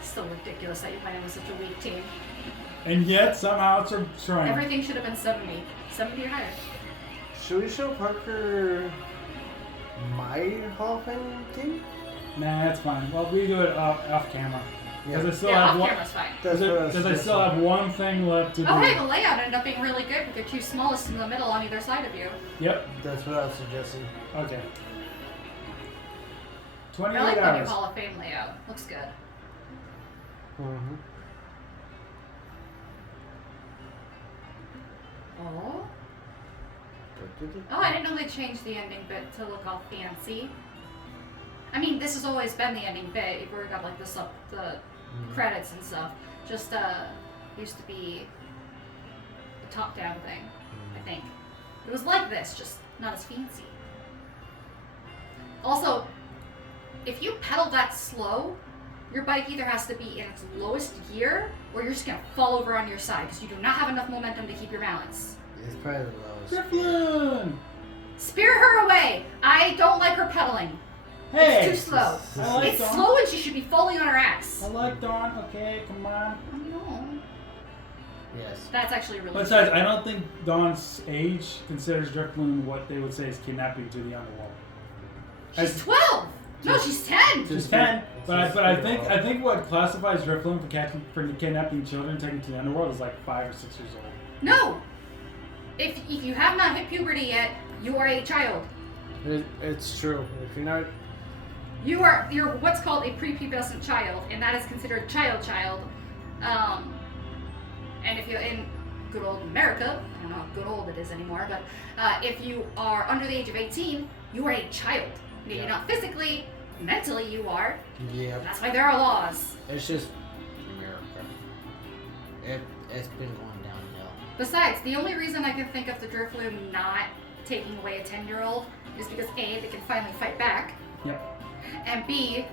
Still ridiculous that you went in with such a weak team. And yet, somehow it's a shrine. Everything should have been 70. 70 or higher. Should we show Parker my Hall of Fame team? Nah, that's fine. Well, we do it off camera. Because I still Yeah, have off one. camera's fine. That's what I was Because I still have one thing left to do. Oh, hey, the layout ended up being really good with your two smallest in the middle on either side of you. Yep. That's what I was suggesting. Okay. I 28 like the new hours. Hall of Fame layout. Looks good. Mm-hmm. Oh. Oh, I didn't know they changed the ending bit to look all fancy. I mean, this has always been the ending bit. You've already got like the credits and stuff. Just used to be a top-down thing, I think. It was like this, just not as fancy. Also, if you pedal that slow, your bike either has to be in its lowest gear, or you're just gonna fall over on your side because you do not have enough momentum to keep your balance. It's probably the lowest. Drifloon! Spirit her away! I don't like her pedaling. Hey! It's too slow. I like It's Dawn. slow and she should be falling on her ass. I like Dawn. Okay, come on. Oh no. Yes. That's actually really Besides, I don't think Dawn's age considers Drifloon what they would say is kidnapping to the underworld. She's 12! No, she's 10! She's 10, but I think what classifies Drifloon for kidnapping children, taking to the underworld, is like 5 or 6 years old. No! If you have not hit puberty yet, you are a child. It's true. If you're not... You're what's called a prepubescent child, and that is considered child. And if you're in good old America, I don't know how good old it is anymore, but if you are under the age of 18, you are a child. Maybe Yeah. not physically, mentally you are. Yeah. That's why there are laws. It's just America. It's been going downhill. Besides, the only reason I can think of the Drifloon not taking away a 10-year-old is because A, they can finally fight back, Yep. and B,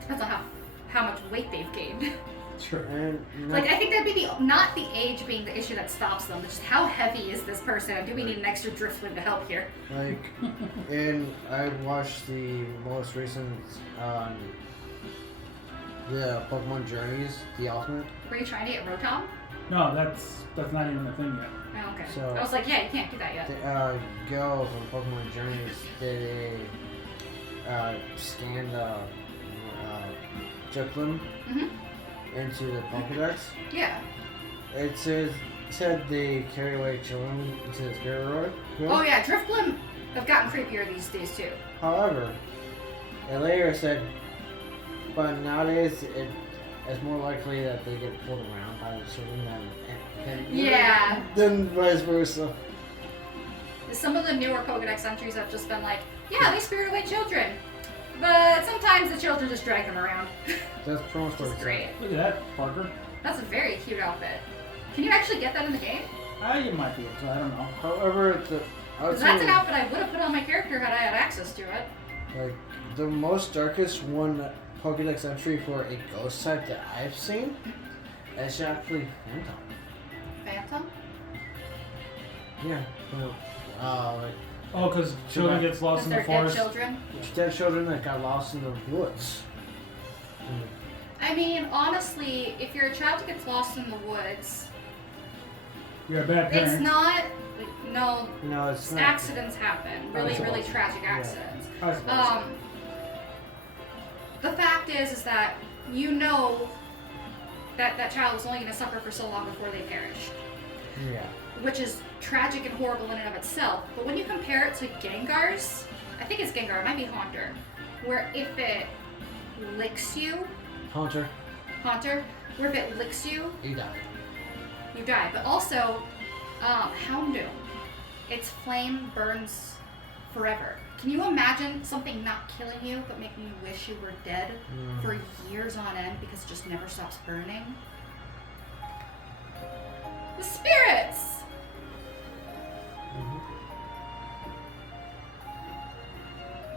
depends on how much weight they've gained. Sure. And Like, I think that'd be not the age being the issue that stops them, but just how heavy is this person, and do we need an extra driftwood to help here? like, and I watched the most recent, the Pokemon Journeys, the Ultimate. Were you trying to get Rotom? No, that's not even a thing yet. Oh, okay. So- I was like, yeah, you can't do that yet. The girl from Pokemon Journeys did a scanned Juklin Mm-hmm. into the Pokedex. Yeah. It said they carry away children into the spirit world. Oh, yeah, Drifblim have gotten creepier these days, too. However, it later said, but nowadays it's more likely that they get pulled around by the children Yeah. than vice versa. Some of the newer Pokedex entries have just been like, yeah, they spirit away children. But sometimes the children just drag them around. That's pretty much what Which is it's great. Look at that, Parker. That's a very cute outfit. Can you actually get that in the game? You might be able to. I don't know. However, I would Because that's say, an outfit I would have put on my character had I had access to it. like, the most darkest one Pokedex entry for a ghost type that I've seen is actually Phantom. Phantom? Yeah. Like, Oh, because children gets lost Because in the they're dead forest. children. dead children that got lost in the woods. I mean, honestly, if you're a child that gets lost in the woods, You're a bad parent. it's not. No, No, it's not. accidents happen. Really, suppose. really tragic accidents. I suppose. The fact is that you know that that child is only going to suffer for so long before they perish, Yeah. which is tragic and horrible in and of itself. But when you compare it to Gengar's, I think it's Gengar, it might be Haunter, where if it licks you, Haunter, where if it licks you, you die. you die. But also, Houndoom, its flame burns forever. Can you imagine something not killing you but making you wish you were dead for years on end because it just never stops burning? The spirits!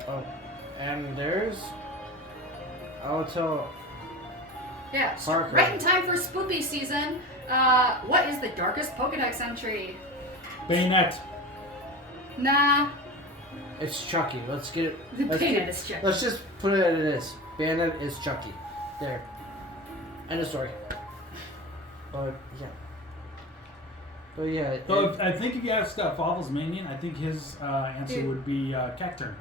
Oh, and there's. I'll tell. Yeah, Parker. right in time for spoopy season. What is the darkest Pokedex entry? Bayonet. Nah, It's Chucky. Let's get it. the Let's Bayonet get- is Chucky. Let's just put it as it is. Bandit is Chucky. There. End of story. But yeah. But yeah. So I think if you asked Fawful's minion, I think his answer Dude. would be Cacturn.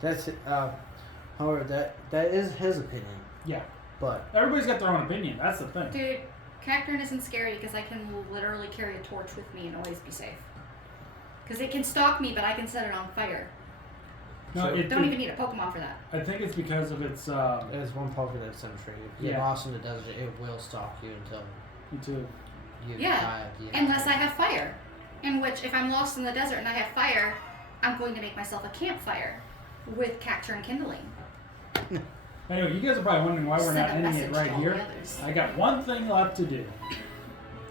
That's it. However, that is his opinion. Yeah. But Everybody's got their own opinion. That's the thing. Dude, Cacturn isn't scary because I can literally carry a torch with me and always be safe. Because it can stalk me, but I can set it on fire. No, So- Don't even need a Pokemon for that. I think it's because of its there's one Pokedex century. If you get Yeah. lost in the desert, it will stalk you until into you Yeah, die at the end. unless I have fire. In which, if I'm lost in the desert and I have fire, I'm going to make myself a campfire with Cacturn kindling. Anyway, you guys are probably wondering why we're Send not a ending message it to right all the here. others. I got one thing left to do.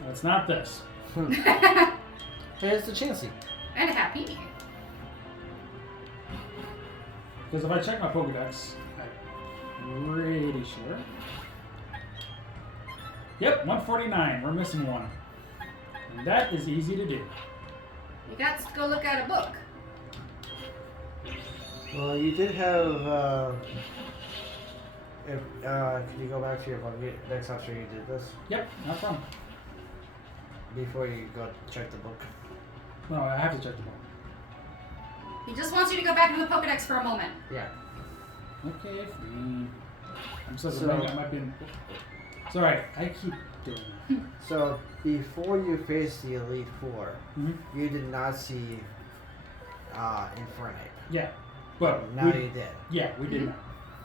No, it's not this. Here's the Chansey. And a Happy. Because if I check my Pokedex, I'm pretty sure. Yep, 149. We're missing one. And that is easy to do. You got to go look at a book. Well, you did have. Could you go back to your next after you did this Yep, no problem. before you go check the book? No, I have to check the book. He just wants you to go back to the Pokedex for a moment. Yeah. Okay, fine. I'm so So- glad I might be in. It's alright, I keep doing that. So before you faced the Elite Four, Mhm. you did not see Infernape. Yeah, but Now you did. yeah, we did Mhm. not.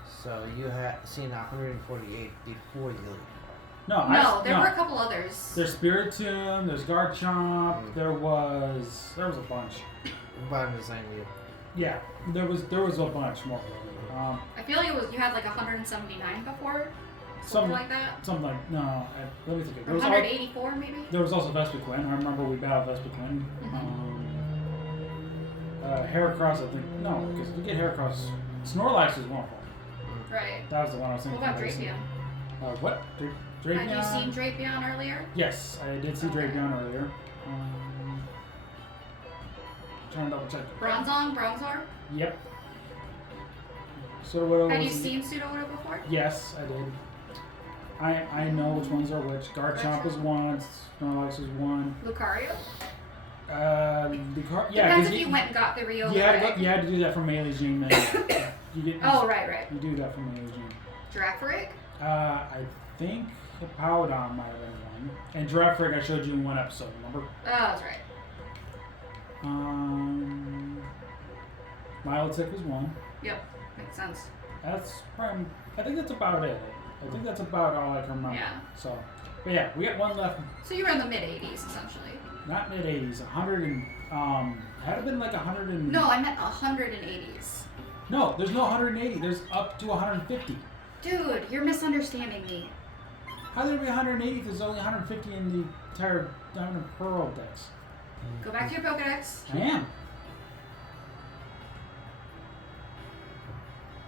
So you had seen 148 before the Elite Four. No, No, there were a couple others. There's Spiritomb, there's Garchomp, Mm. there was a bunch. But I'm just saying you. Yeah, there was a bunch more. I feel like you had like 179 before, something like that. Something like let me think. Or There was, 184 maybe. there was also Vespiquen. I remember we battled Vespiquen. Heracross, I think. No, because you get Heracross. Snorlax was one of them. Right. That was the one I was What thinking. about of. Drapion? What? Had you seen Drapion earlier? Yes, I did see Drapion earlier. Trying to double check. Bronzor? Yep. Sudowoodo. Had you seen Sudowoodo before? Yes, I did. I know which ones are which. Garchomp is one. Snorlax is one. Lucario? Yeah. Depends if you went and got the Rio. You had to do that from Melee Gene. Right. You do that from Melee Gene. Girafarig? I think Hippowdon might have been one. And Girafarig I showed you in one episode, remember? Oh, that's right. Milotic was one. Yep, makes sense. That's probably, I think that's about it. I think that's about all I can remember. Yeah. So, but yeah, we got one left. So you were in the mid-80s, essentially. Not mid-80s, 100 and, had it been like 100 and... No, I meant 180s. No, there's no 180. There's up to 150. Dude, you're misunderstanding me. How there be 180 if there's only 150 in the entire Diamond and Pearl decks? Go back to your Pokedex. I am.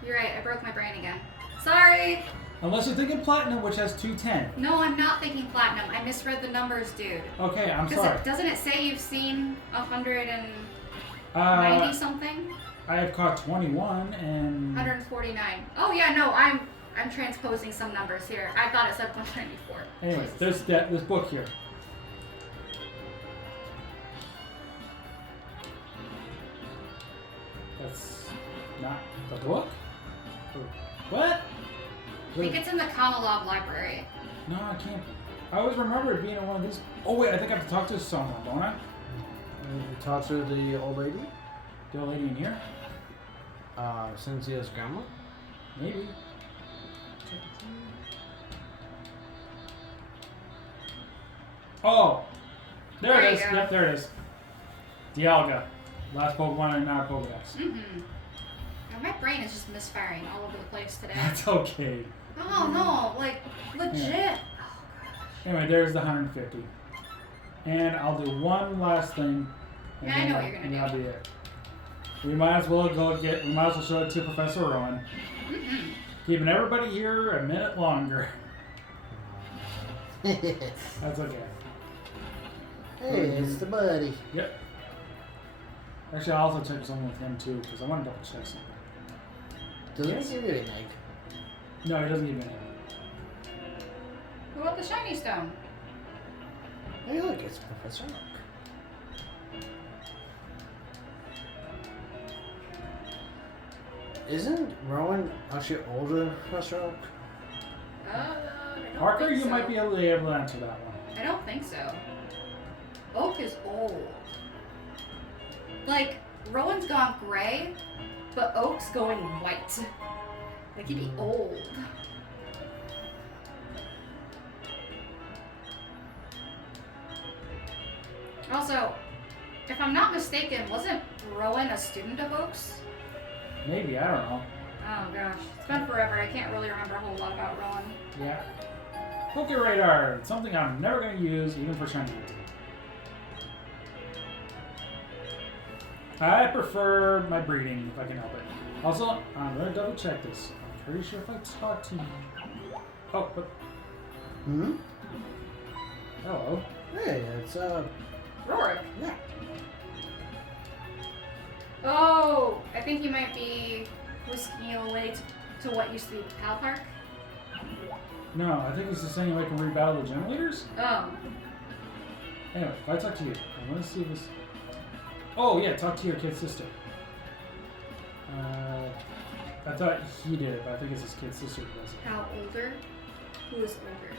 You're right, I broke my brain again. Sorry! Unless you're thinking Platinum, which has 210. No, I'm not thinking Platinum. I misread the numbers, dude. Okay, I'm sorry. Doesn't it say you've seen 190 something? I have caught 21 and... 149. Oh yeah, no, I'm transposing some numbers here. I thought it said 194. Anyways, there's this book here. That's not the book? What? I think it's in the Kamalov library. No, I can't. I always remember it being in one of these. Oh wait, I think I have to talk to someone, don't I? You talk to the old lady? The old lady in here? Cynthia's grandma? Maybe. Oh! There it is. Yep, there it is. Dialga. Last Pokemon in our Pokedex. Mm-hmm. Now, my brain is just misfiring all over the place today. That's okay. Oh no, like legit. Yeah. Oh gosh. Anyway, there's the 150. And I'll do one last thing. Yeah, I know what you're gonna do. That'll be it. We might as well show it to Professor Rowan. Mm-hmm. Keeping everybody here a minute longer. That's okay. Hey, it's the buddy. Yep. Actually, I'll also check something with him too, because I want to double check something. Doesn't he give you an egg? No, he doesn't give me an egg. Who got the shiny stone? Hey, look, it's Professor Oak. Isn't Rowan actually older than Professor Oak? I don't Parker, think you so. might be able to answer that one. I don't think so. Oak is old. Like, Rowan's gone gray, but Oak's going white. Like, he'd be old. Also, if I'm not mistaken, wasn't Rowan a student of Oak's? Maybe, I don't know. Oh gosh, it's been forever. I can't really remember a whole lot about Rowan. Yeah. Poke Radar, something I'm never going to use, even for shiny. I prefer my breeding, if I can help it. Also, I'm going to double check this. I'm pretty sure if I talk to you... Oh, but... Hmm? Hello. Hey, it's, Rorik. yeah. Oh, I think you might be whisking you away to what used to be Pal Park. No, I think it's the same way I can rebattle the gym leaders. Oh. Anyway, if I talk to you, I want to see this... Oh, yeah, talk to your kid's sister. I thought he did it, but I think it's his kid's sister who does it. How older? Who is older?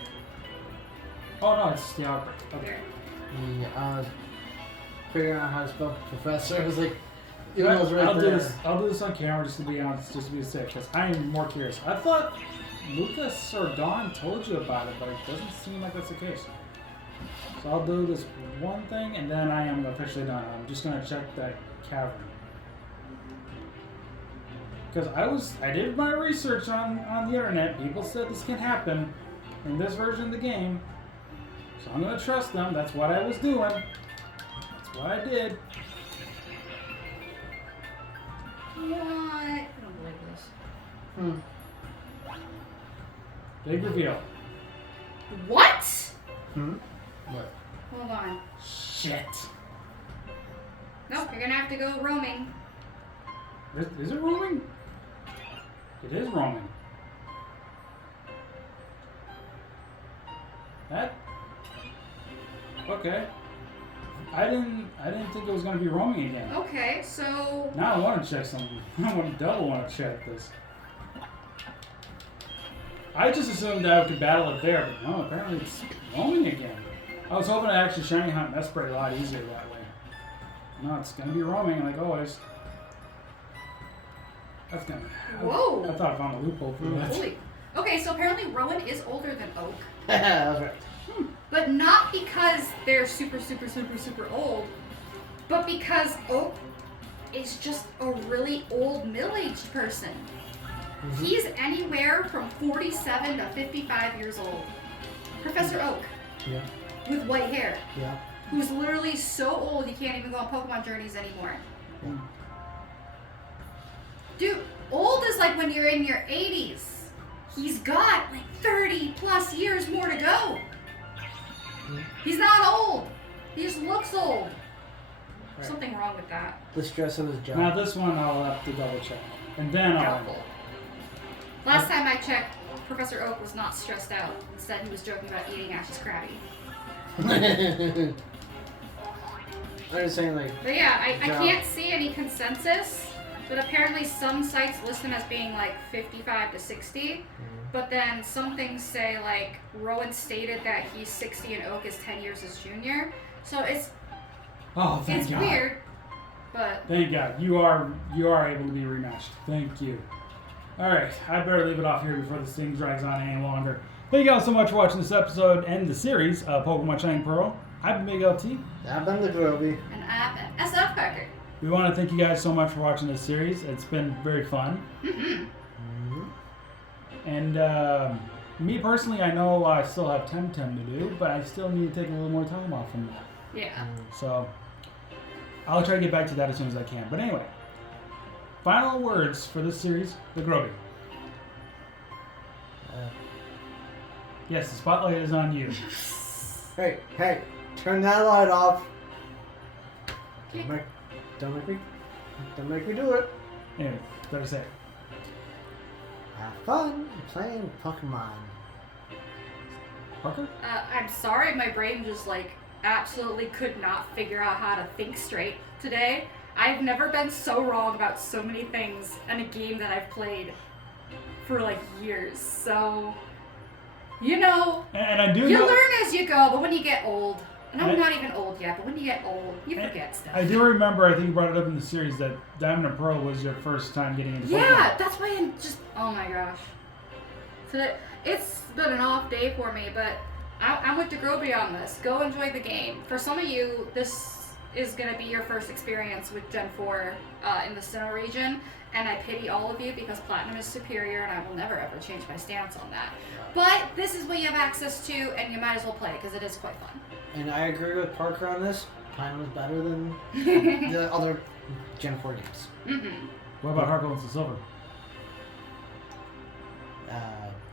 Oh, no, it's the outbreak. Okay. Yeah, figuring out how to spell Professor. I was like, it I'll was right there. do this on camera just to be honest, just to be sick, because I am more curious. I thought Lucas or Dawn told you about it, but it doesn't seem like that's the case. So I'll do this one thing, and then I am officially done. I'm just gonna check that cavern. Because I did my research on the internet. People said this can happen in this version of the game. So I'm gonna trust them. That's what I was doing. That's what I did. What? I don't believe this. Big reveal. What? What? Hold on. Shit. Nope, you're gonna have to go roaming. Is it roaming? It is roaming. That? Okay. I didn't think it was gonna be roaming again. Okay, so Now I want to check something. I want to double want to check this. I just assumed that I could battle it there, but no, apparently it's roaming again. I was hoping to actually shiny hunt Mesprit a lot easier that way. No, it's gonna be roaming like always. That's gonna. Whoa. I thought I found a loophole for that. holy. Okay, so apparently Rowan is older than Oak. That was right. But not because they're super old, but because Oak is just a really old middle-aged person. Mm-hmm. He's anywhere from 47 to 55 years old. Professor Oak, Yeah. with white hair, Yeah. who's literally so old he can't even go on Pokemon journeys anymore. Yeah. Dude, old is like when you're in your 80s. He's got like 30 plus years more to go. He's not old. He just looks old. Right. Something wrong with that. The stress of his job. Now this one I'll have to double check, and then I'll. Doubtful. Last time I checked, Professor Oak was not stressed out. Instead, he was joking about eating Ash's Krabby. I'm just saying, like. But yeah, I job. can't see any consensus. But apparently some sites list him as being like 55 to 60. But then some things say like Rowan stated that he's 60 and Oak is 10 years his junior. So it's Thank God. weird. But Thank God. You are able to be rematched. Thank you. Alright, I better leave it off here before this thing drags on any longer. Thank you all so much for watching this episode and the series of Pokemon Shining Pearl. I've been Big LT. I've been DaGroby. and I'm SFParker. We want to thank you guys so much for watching this series. It's been very fun. And me personally, I know I still have Temtem to do, but I still need to take a little more time off from that. Yeah. So I'll try to get back to that as soon as I can. But anyway, final words for this series, DaGroby. Yes, the spotlight is on you. Hey, turn that light off. Okay. Don't make me do it. Anyway, better say it. Have fun playing Pokemon. Parker? I'm sorry, my brain just like absolutely could not figure out how to think straight today. I've never been so wrong about so many things in a game that I've played for like years. So, you know, And I do you know. learn as you go, but when you get old, and I'm not even old yet, but when you get old, you forget stuff. I do remember, I think you brought it up in the series, that Diamond and Pearl was your first time getting into Pokemon. Yeah, that's why I'm just, oh my gosh. So it's been an off day for me, but I'm with DaGroby on this. Go enjoy the game. For some of you, this is going to be your first experience with Gen 4 in the Sinnoh region, and I pity all of you because Platinum is superior, and I will never ever change my stance on that. But this is what you have access to, and you might as well play because it is quite fun. And I agree with Parker on this. Platinum is better than the other Gen 4 games. Mm-hmm. What about Heart and Silver?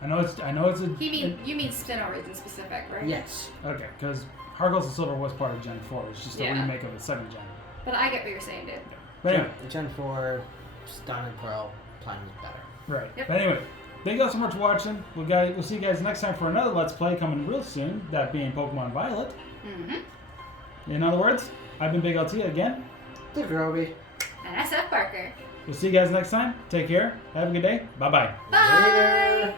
I know it's a. You mean Sinnoh region specific, right? Yes. Okay, because Heart and Silver was part of Gen 4. It's just a Yeah. remake of the second gen. But I get what you're saying, dude. But anyway, Gen 4, Diamond and Pearl, Platinum is better. right. Yep. But anyway, thank you all so much for watching. We'll see you guys next time for another Let's Play coming real soon. That being Pokemon Violet. Mm-hmm. In other words, I've been Big LT again. DaGroby. And SFParker. We'll see you guys next time. Take care. Have a good day. Bye-bye. Bye! Later.